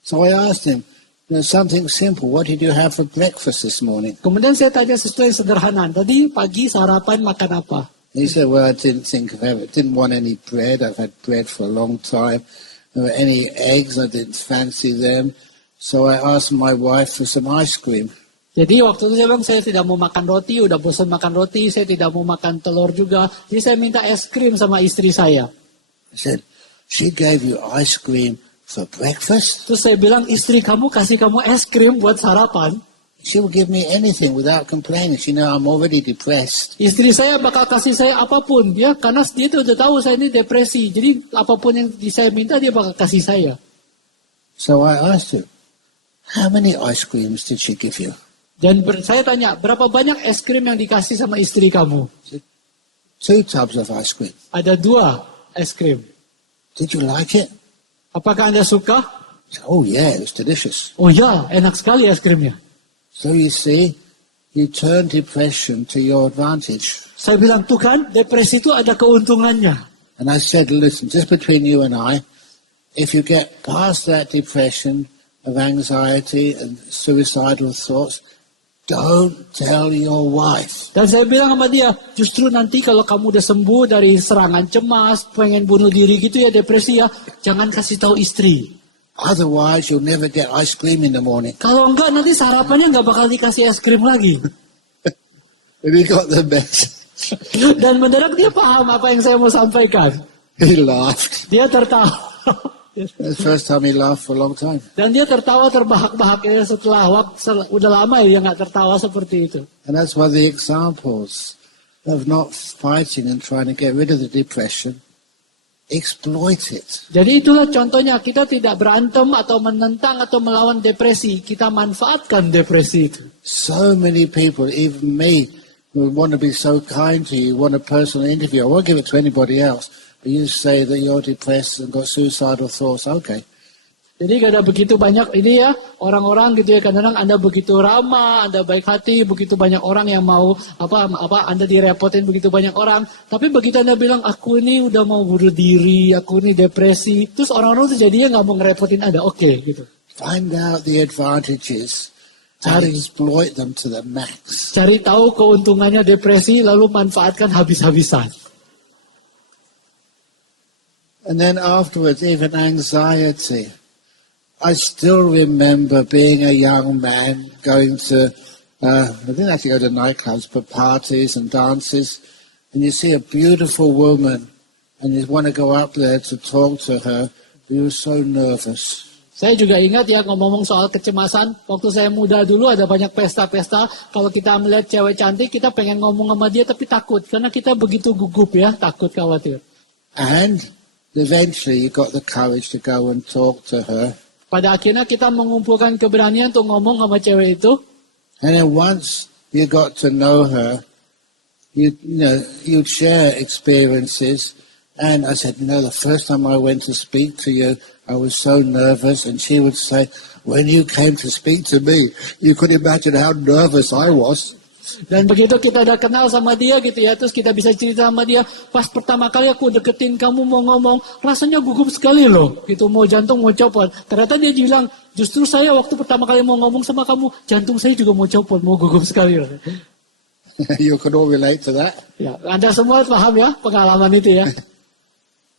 So I asked him, something simple. What did you have for breakfast this morning? Kemudian saya tanya sesuatu yang sederhana. Tadi pagi sarapan makan apa? He said, well, I didn't want any bread. I've had bread for a long time. There were any eggs, I didn't fancy them. So I asked my wife for some ice cream. Jadi waktu itu saya bilang saya tidak mau makan roti, udah bosan makan roti, saya tidak mau makan telur juga. Jadi saya minta es krim sama istri saya. I said, she gave you ice cream for breakfast? Terus saya bilang, istri kamu kasih kamu es krim buat sarapan. She will give me anything without complaining. She know I'm already depressed. Istri saya bakal kasih saya apapun, ya, karena dia tuh udah tahu saya ini depresi. Jadi apapun yang saya minta dia bakal kasih saya. So I asked her, how many ice creams did she give you? Dan saya tanya, berapa banyak es krim yang dikasih sama istri kamu? 2 tubs of ice cream. Ada 2 es krim. Did you like it? Apakah Anda suka? Oh yeah, it was delicious. Oh ya, enak sekali es krimnya. So you see, you turn depression to your advantage. Saya bilang, tuh kan, depresi itu ada keuntungannya. And I said, listen, just between you and I, if you get past that depression of anxiety and suicidal thoughts, don't tell your wife. Dan saya bilang sama dia, justru nanti kalau kamu udah sembuh dari serangan cemas, pengen bunuh diri gitu ya, depresi ya, jangan kasih tahu istri. Otherwise, you'll never get ice cream in the morning. Kalau enggak, nanti sarapannya enggak bakal dikasih es krim lagi. Have you got the message? Dan mendadak dia paham apa yang saya mau sampaikan. He laughed. Dia tertawa. That's the first time he laughed for a long time. Dan dia tertawa terbahak-bahak ya setelah udah lama ya nggak tertawa seperti itu. And that's one of the examples of not fighting and trying to get rid of the depression. Exploit it. Jadi itulah contohnya, kita tidak berantem atau menentang atau melawan depresi, kita manfaatkan depresi itu. So many people, even me, who want to be so kind to you, want a personal interview. I won't give it to anybody else. But you say that you're depressed and got suicidal thoughts. Okay. Jadi ada begitu banyak ini ya, orang-orang gitu ya, kadang-kadang Anda begitu ramah, Anda baik hati, begitu banyak orang yang mau Anda direpotin begitu banyak orang. Tapi begitu Anda bilang, aku ini udah mau bunuh diri, aku ini depresi, terus orang-orang tuh jadinya nggak mau ngerepotin Anda, oke gitu. Find out the advantages and exploit them to the max. Cari tahu keuntungannya depresi, lalu manfaatkan habis-habisan. And then afterwards, even anxiety. I still remember being a young man going to, I didn't actually go to nightclubs, but parties and dances, and you see a beautiful woman, and you want to go up there to talk to her, but you're so nervous. Saya juga ingat ya ngomong soal kecemasan, waktu saya muda dulu ada banyak pesta-pesta, kalau kita melihat cewek cantik, kita pengen ngomong sama dia tapi takut, karena kita begitu gugup ya, takut, khawatir. And eventually you got the courage to go and talk to her. Pada akhirnya kita mengumpulkan keberanian untuk ngomong sama cewek itu. And then once you got to know her, you'd share experiences. And I said, the first time I went to speak to you, I was so nervous. And she would say, when you came to speak to me, you could imagine how nervous I was. Dan begitu kita udah kenal sama dia gitu ya, terus kita bisa cerita sama dia, pas pertama kali aku deketin kamu mau ngomong, rasanya gugup sekali loh, gitu, mau jantung mau copot. Ternyata dia bilang, justru saya waktu pertama kali mau ngomong sama kamu, jantung saya juga mau copot, mau gugup sekali loh. You can all relate to that. Ya, Anda semua paham ya pengalaman itu ya.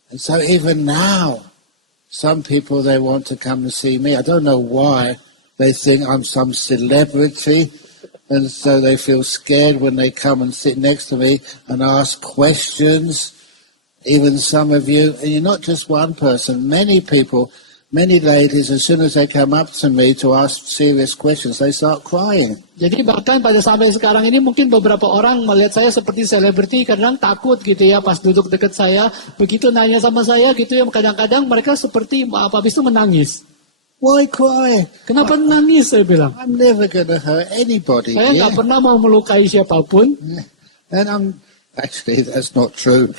And so even now, some people, they want to come and see me. I don't know why. They think I'm some celebrity. And so they feel scared when they come and sit next to me and ask questions. Even some of you, and you're not just one person, many people, many ladies, as soon as they come up to me to ask serious questions, they start crying. Jadi bahkan pada sampai sekarang ini mungkin beberapa orang melihat saya seperti selebriti, kadang takut gitu ya pas duduk dekat saya, begitu nanya sama saya gitu ya, kadang-kadang mereka seperti habis itu menangis. Why cry? Kenapa nangis, saya bilang. I'm never going to hurt anybody. Saya nggak pernah mau melukai siapapun. And actually, that's not true.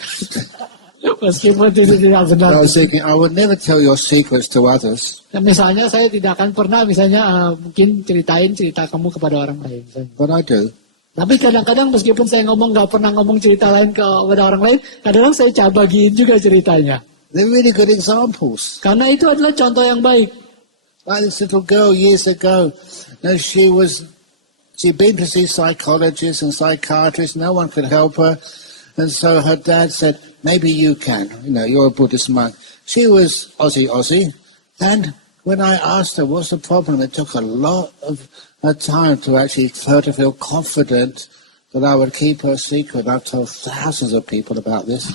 Meskipun itu tidak benar. I was thinking, I would never tell your secrets to others. Nah, misalnya saya tidak akan pernah mungkin ceritain cerita kamu kepada orang lain. But I do. Tapi kadang-kadang meskipun saya nggak pernah ngomong cerita lain kepada orang lain, kadang-kadang saya bagiin juga ceritanya. They're really good examples. Karena itu adalah contoh yang baik. Like this little girl years ago, she'd been to see psychologists and psychiatrists, no one could help her. And so her dad said, maybe you can. You know, you're a Buddhist monk. She was Aussie. And when I asked her what's the problem, it took a lot of her time to actually her to feel confident that I would keep her secret. I've told thousands of people about this.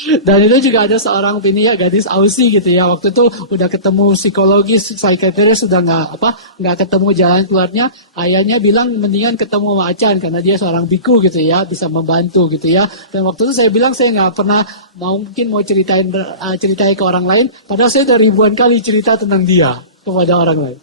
Dan itu juga ada seorang gadis Aussie gitu ya, waktu itu udah ketemu psikologis, psikiatris, sudah nggak ketemu jalan keluarnya. Ayahnya bilang mendingan ketemu sama Acan karena dia seorang biku gitu ya, bisa membantu gitu ya. Dan waktu itu saya bilang saya nggak pernah mau ceritain ke orang lain, padahal saya udah ribuan kali cerita tentang dia kepada orang lain.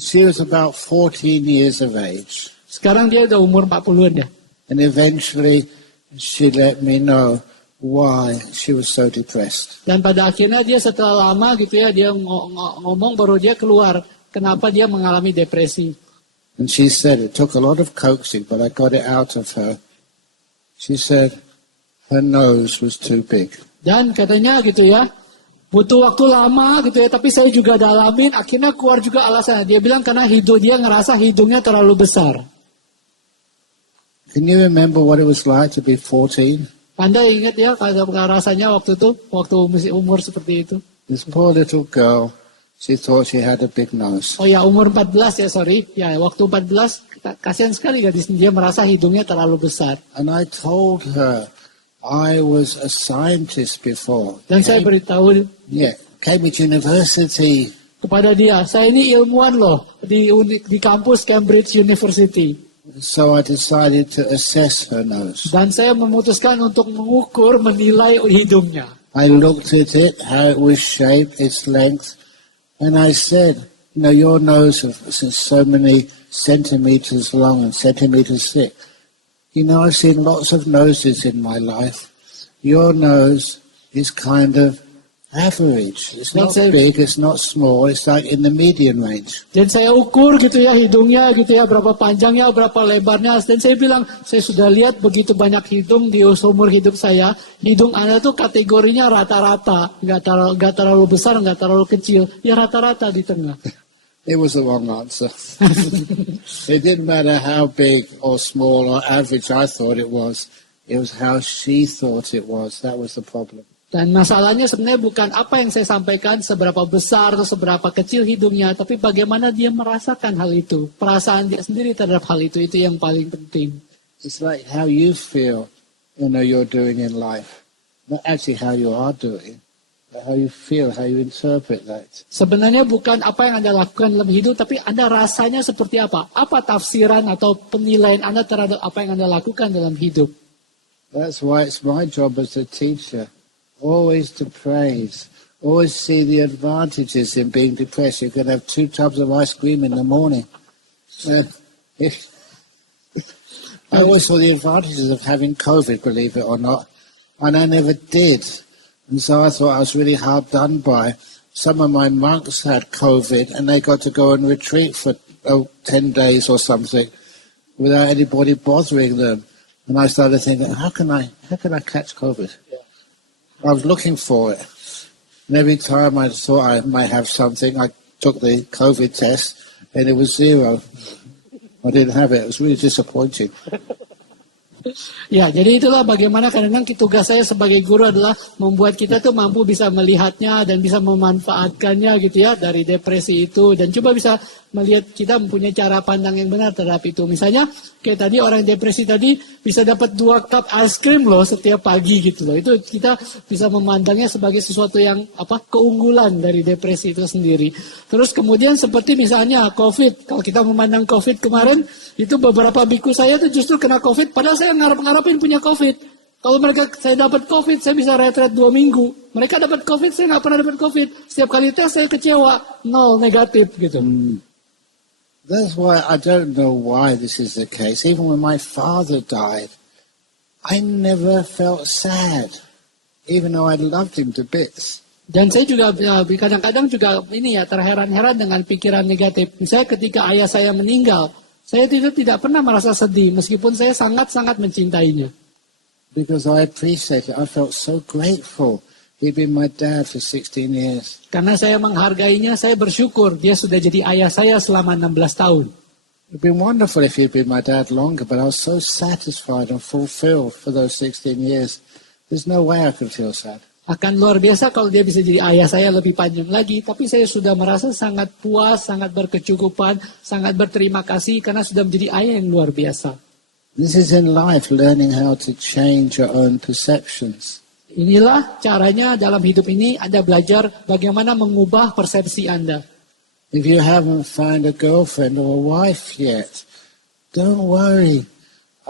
She was about 14 years of age. Sekarang dia udah umur 40-an ya. And eventually she let me know why she was so depressed. Dan pada akhirnya dia setelah lama gitu ya, dia ngomong baru dia keluar kenapa dia mengalami depresi. And she said it took a lot of coaxing, but I got it out of her. She said her nose was too big. Dan katanya gitu ya, butuh waktu lama gitu ya, tapi saya juga dalamin, akhirnya keluar juga alasannya. Dia bilang karena dia ngerasa hidungnya terlalu besar. Can you remember what it was like to be 14? Anda ingat ya rasanya waktu itu, waktu umur seperti itu? This poor little girl, she thought she had a big nose. Oh ya, umur 14 ya, sorry. Ya, waktu 14, kasihan sekali gadis dia merasa hidungnya terlalu besar. And I told her I was a scientist before. Dan saya beritahu Cambridge University. Kepada dia, saya ini ilmuwan loh di kampus Cambridge University. So I decided to assess her nose. Dan saya memutuskan untuk menilai hidungnya. I looked at it, how it was shaped, its length, and I said, you know, your nose is so many centimeters long and centimeters thick. You know, I've seen lots of noses in my life. Your nose is kind of average. It's not big, it's not small, it's like in the median range. Dan saya ukur gitu ya hidungnya gitu ya, berapa panjangnya, berapa lebarnya. Dan saya bilang, saya sudah lihat begitu banyak hidung di seumur hidup saya. Hidung Anda tuh kategorinya rata-rata. Nggak terlalu besar, nggak terlalu kecil. Ya rata-rata di tengah. It was the wrong answer. It didn't matter how big or small or average I thought it was. It was how she thought it was. That was the problem. Dan masalahnya sebenarnya bukan apa yang saya sampaikan, seberapa besar atau seberapa kecil hidungnya, tapi bagaimana dia merasakan hal itu. Perasaan dia sendiri terhadap hal itu yang paling penting. It's like how you feel, you know, you're doing in life. Not actually how you are doing, but how you feel, how you interpret that. Sebenarnya bukan apa yang Anda lakukan dalam hidup, tapi Anda rasanya seperti apa. Apa tafsiran atau penilaian Anda terhadap apa yang Anda lakukan dalam hidup. That's why it's my job as a teacher. Always to praise, always see the advantages in being depressed. You can have 2 tubs of ice cream in the morning. I always saw the advantages of having COVID, believe it or not, and I never did. And so I thought I was really hard done by. Some of my monks had COVID, and they got to go and retreat for 10 days or something without anybody bothering them. And I started thinking, how can I catch COVID? I was looking for it. And every time I thought I might have something, I took the COVID test and it was 0. I didn't have it. It was really disappointing. Ya, jadi itulah bagaimana kadang-kadang tugas saya sebagai guru adalah membuat kita tuh mampu bisa melihatnya dan bisa memanfaatkannya gitu ya dari depresi itu, dan coba bisa melihat kita mempunyai cara pandang yang benar terhadap itu. Misalnya kayak tadi orang depresi tadi bisa dapat 2 cup es krim loh setiap pagi gitu loh. Itu kita bisa memandangnya sebagai sesuatu yang keunggulan dari depresi itu sendiri. Terus kemudian seperti misalnya COVID, kalau kita memandang COVID kemarin itu beberapa biku saya tuh justru kena COVID padahal saya ngarep-ngarepin punya COVID. Kalau saya dapat COVID, saya bisa retret 2 minggu. Mereka dapat COVID, saya nggak pernah dapat COVID. Setiap kali tes saya kecewa, 0 negatif gitu. That's why I don't know why this is the case. Even when my father died, I never felt sad, even though I loved him to bits. Dan saya juga kadang-kadang juga terheran-heran dengan pikiran negatif. Misalnya ketika ayah saya meninggal, saya tidak pernah merasa sedih meskipun saya sangat-sangat mencintainya. Because I appreciate it. I felt so grateful. He'd been my dad for 16 years. Karena saya menghargainya, saya bersyukur dia sudah jadi ayah saya selama 16 tahun. It'd been wonderful if you'd been my dad longer, but I was so satisfied and fulfilled for those 16 years. There's no way I could feel sad. Akan luar biasa kalau dia bisa jadi ayah saya lebih panjang lagi, tapi saya sudah merasa sangat puas, sangat berkecukupan, sangat berterima kasih karena sudah menjadi ayah yang luar biasa. This is in life, learning how to change your own perceptions. Inilah caranya dalam hidup ini Anda belajar bagaimana mengubah persepsi Anda. If you haven't found a girlfriend or a wife yet, don't worry.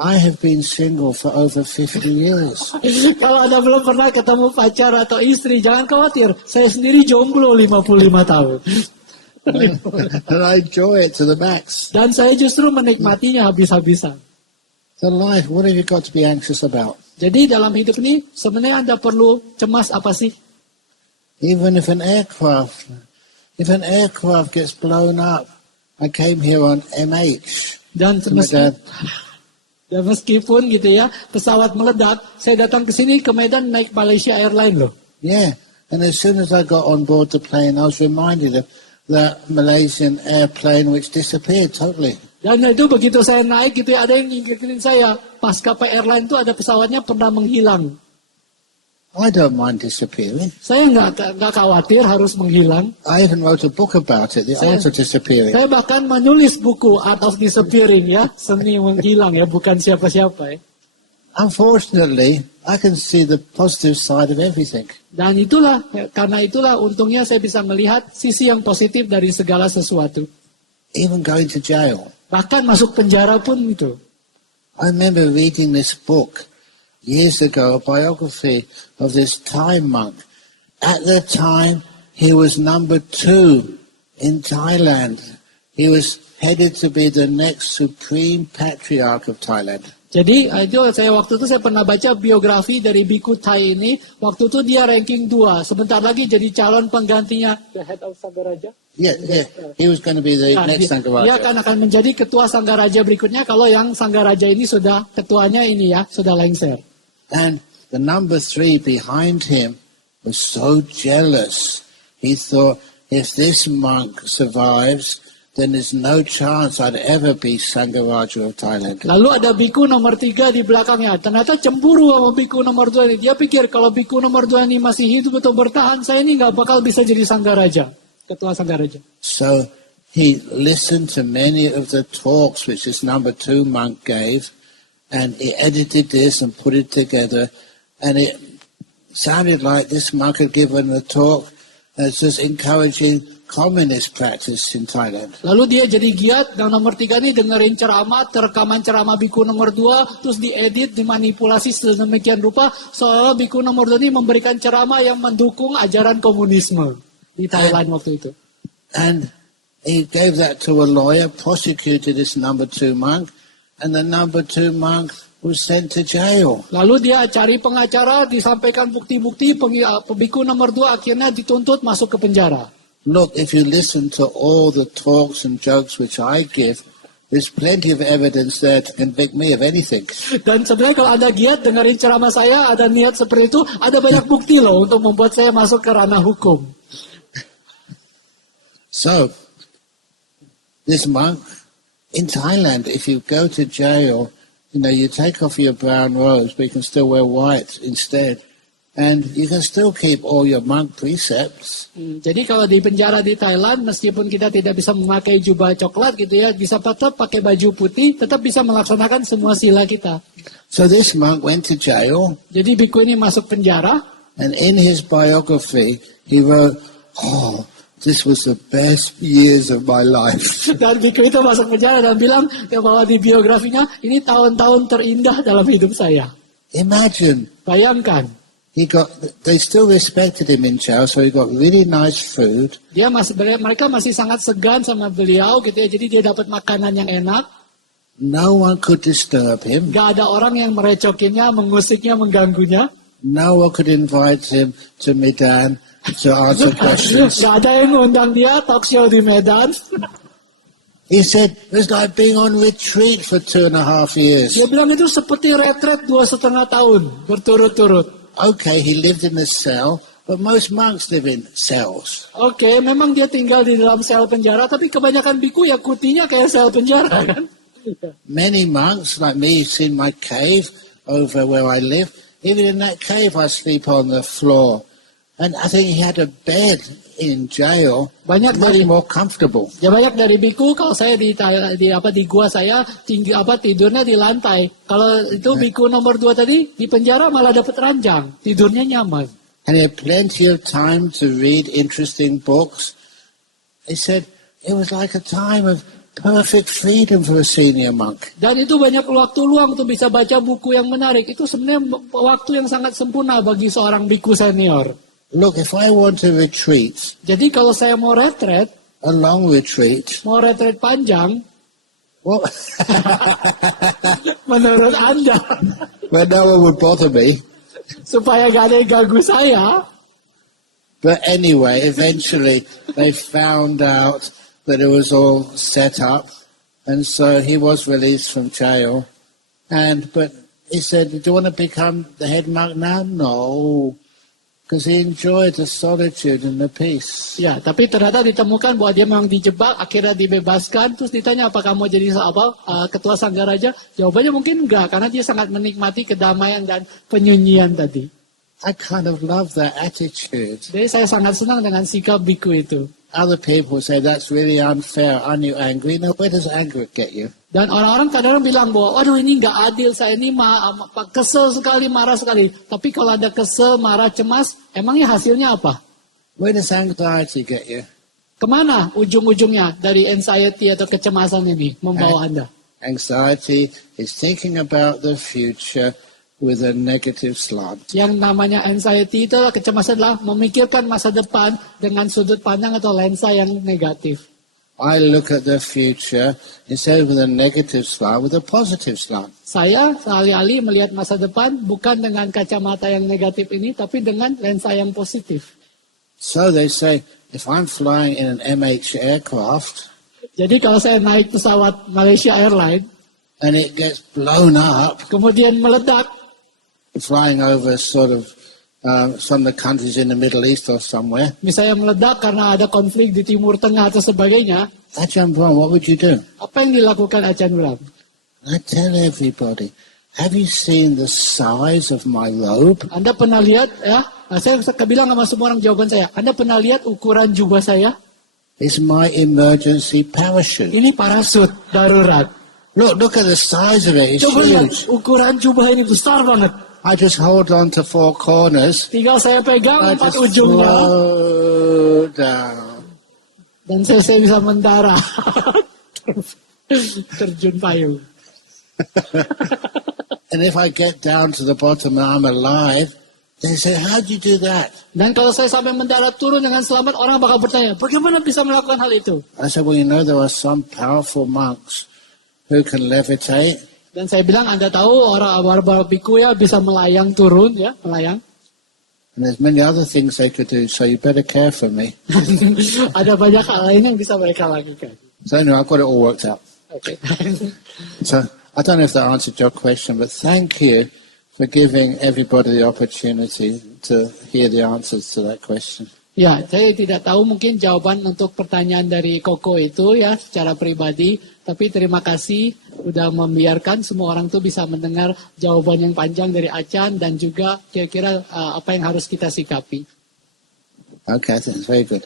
I have been single for over 50 years. Kalau Anda belum pernah ketemu pacar atau istri, jangan khawatir. Saya sendiri jomblo 55 tahun. And I enjoy it to the max. Dan saya justru menikmatinya habis-habisan. So life, what have you got to be anxious about? Jadi dalam hidup ini sebenarnya Anda perlu cemas apa sih? Even if an aircraft gets blown up, I came here on MH. Dan meskipun gitu ya, pesawat meledak, saya datang ke sini ke Medan naik Malaysia Airlines loh. Yeah, and as soon as I got on board the plane, I was reminded of that Malaysian airplane which disappeared totally. Dan itu begitu saya naik gitu ya, ada yang ngingetin saya, Maskapai Airlines itu ada pesawatnya pernah menghilang. I don't mind disappearing. Saya nggak khawatir harus menghilang. I even wrote a book about it, the art of disappearing. Saya bahkan menulis buku Art of Disappearing ya, seni menghilang ya, bukan siapa-siapa ya. Unfortunately, I can see the positive side of everything. Dan itulah, karena itulah untungnya saya bisa melihat sisi yang positif dari segala sesuatu. Even going to jail. Bahkan masuk penjara pun itu. I remember reading this book years ago, a biography of this Thai monk. At the time, he was number 2 in Thailand. He was headed to be the next supreme patriarch of Thailand. Jadi waktu itu saya pernah baca biografi dari biku Thai ini. Waktu itu dia ranking 2. Sebentar lagi jadi calon penggantinya the head of Sanggaraja. Yeah. He was going to be the next Sanggaraja. Dia akan menjadi ketua Sanggaraja berikutnya kalau yang Sanggaraja ini sudah ketuanya ini ya, sudah lengser. And the number 3 behind him was so jealous. He thought, if this monk survives, then there's no chance I'd ever be Sanggaraja of Thailand. Lalu ada biku nomor 3 di belakangnya. Ternyata cemburu sama biku nomor 2 ini. Dia pikir kalau biku nomor 2 ini masih hidup atau bertahan, saya ini nggak bakal bisa jadi Sanggaraja, ketua Sanggaraja. So he listened to many of the talks which this number 2 monk gave, and he edited this and put it together, and it sounded like this monk had given a talk that's just encouraging communist practice in Thailand. Lalu dia jadi giat, yang nomor 3 ini dengerin ceramah, rekaman ceramah biku nomor 2, terus diedit, dimanipulasi sedemikian rupa, seolah biku nomor 2 ini memberikan ceramah yang mendukung ajaran komunisme di Thailand waktu itu. And he gave that to a lawyer, prosecuted this number 2 monk, and the number 2 monk was sent to jail. Lalu dia cari pengacara, disampaikan bukti-bukti, biku nomor 2 akhirnya dituntut masuk ke penjara. Look, if you listen to all the talks and jokes which I give, there's plenty of evidence there to convict me of anything. Dan sebenarnya kalau Anda giat dengerin ceramah saya, ada niat seperti itu, ada banyak bukti loh untuk membuat saya masuk ke ranah hukum. So, this monk in Thailand, if you go to jail, you take off your brown robes, but you can still wear white instead. And you can still keep all your monk precepts. Jadi kalau di penjara di Thailand, meskipun kita tidak bisa memakai jubah coklat gitu ya, bisa tetap pakai baju putih, tetap bisa melaksanakan semua sila kita. So this monk went to jail. Jadi biku ini masuk penjara. And in his biography, he wrote, this was the best years of my life. Dan biku itu masuk penjara dan bilang bahwa di biografinya, ini tahun-tahun terindah dalam hidup saya. Imagine. Bayangkan. They still respected him in jail, so he got really nice food. Mereka masih sangat segan sama beliau gitu ya, jadi dia dapat makanan yang enak. No one could disturb him. Gak ada orang yang merecokinnya, mengusiknya, mengganggunya. No one could invite him to Medan to answer questions. Gak ada yang ngundang dia talk show di Medan. He said, it's like being on retreat for 2.5 years. Dia bilang itu seperti retret 2,5 tahun berturut-turut. Okay, he lived in a cell But most monks live in cells. Oke, memang dia tinggal di dalam sel penjara, tapi kebanyakan biku ya kutinya kayak sel penjara kan. Many monks, like me, you've seen my cave over where I live. Even in that cave, I sleep on the floor. And I think he had a bed in jail, Banyak much dari more comfortable. Ya banyak dari biku kalau saya di gua saya tidurnya di lantai. Kalau itu biku nomor 2 tadi di penjara malah dapat ranjang, tidurnya nyaman. And he had plenty of time to read interesting books. He said it was like a time of perfect freedom for a senior monk. Dan itu banyak waktu luang untuk bisa baca buku yang menarik. Itu sebenarnya waktu yang sangat sempurna bagi seorang biku senior. Look, if I want to retreat, Jadi kalau saya mau retret a long retreat, panjang, well, menurut Anda, well, no one would bother me. supaya gak ada yang ganggu saya, But anyway, eventually they found out that it was all set up, and so he was released from jail. But he said, "Do you want to become the head monk now?" No, because he enjoyed the solitude and the peace. ya, tapi ternyata ditemukan bahwa dia memang dijebak, akhirnya dibebaskan, terus ditanya apakah mau jadi ketua Sanggaraja? Jawabannya mungkin enggak, karena dia sangat menikmati kedamaian dan penyunyian tadi. I kind of love that attitude. Jadi saya sangat senang dengan sikap biku itu. Other people say that's really unfair. Aren't you angry? No, where does anger get you? Dan orang-orang kadang-kadang bilang bahwa, waduh ini nggak adil, saya ini kesel sekali, marah sekali. Tapi kalau ada kesel, marah, cemas, emangnya hasilnya apa? Where does anxiety get you? Kemana ujung-ujungnya dari anxiety atau kecemasan ini membawa Anda? Anxiety is thinking about the future with a negative slant. Yang namanya anxiety itu kecemasan adalah memikirkan masa depan dengan sudut pandang atau lensa yang negatif. I look at the future instead of with a negative slant, with a positive slant. Saya alih-alih melihat masa depan bukan dengan kacamata yang negatif ini, tapi dengan lensa yang positif. So they say, if I'm flying in an MH aircraft Jadi kalau saya naik pesawat Malaysia Airlines, and it gets blown up, kemudian meledak, flying over sort of some of the countries in the Middle East or somewhere, misalnya meledak karena ada konflik di Timur Tengah atau sebagainya, Ajahn Brahm, what would you do? apa yang dilakukan Ajahn Brahm? I tell everybody, have you seen the size of my robe? Anda pernah lihat ya? Nah, saya bilang sama semua orang jawaban saya. Anda pernah lihat ukuran jubah saya? It's my emergency parachute. Ini parasut darurat. Look at the size of it. It's Coba lihat huge. ukuran jubah ini besar banget. I just hold on to 4 corners. Tinggal saya pegang I 4 just ujungnya flow down. dan saya bisa mendarat. Terjun payung. And if I get down to the bottom and I'm alive, they say, how'd you do that? Dan kalau saya sampai mendarat turun dengan selamat, orang bakal bertanya, bagaimana bisa melakukan hal itu? I said, well, you know, there are some powerful monks who can levitate. Dan saya bilang, Anda tahu orang biku ya bisa melayang turun ya, melayang. And there's many other things they could do, so you better care for me. Ada banyak hal lain yang bisa mereka lakukan. So anyway, I've got it all worked out. Oke. So I don't know if that answered your question, but thank you for giving everybody the opportunity to hear the answers to that question. Ya, saya tidak tahu mungkin jawaban untuk pertanyaan dari Koko itu ya secara pribadi, tapi terima kasih sudah membiarkan semua orang tuh bisa mendengar jawaban yang panjang dari Achan dan juga kira-kira apa yang harus kita sikapi. Okay, that's very good.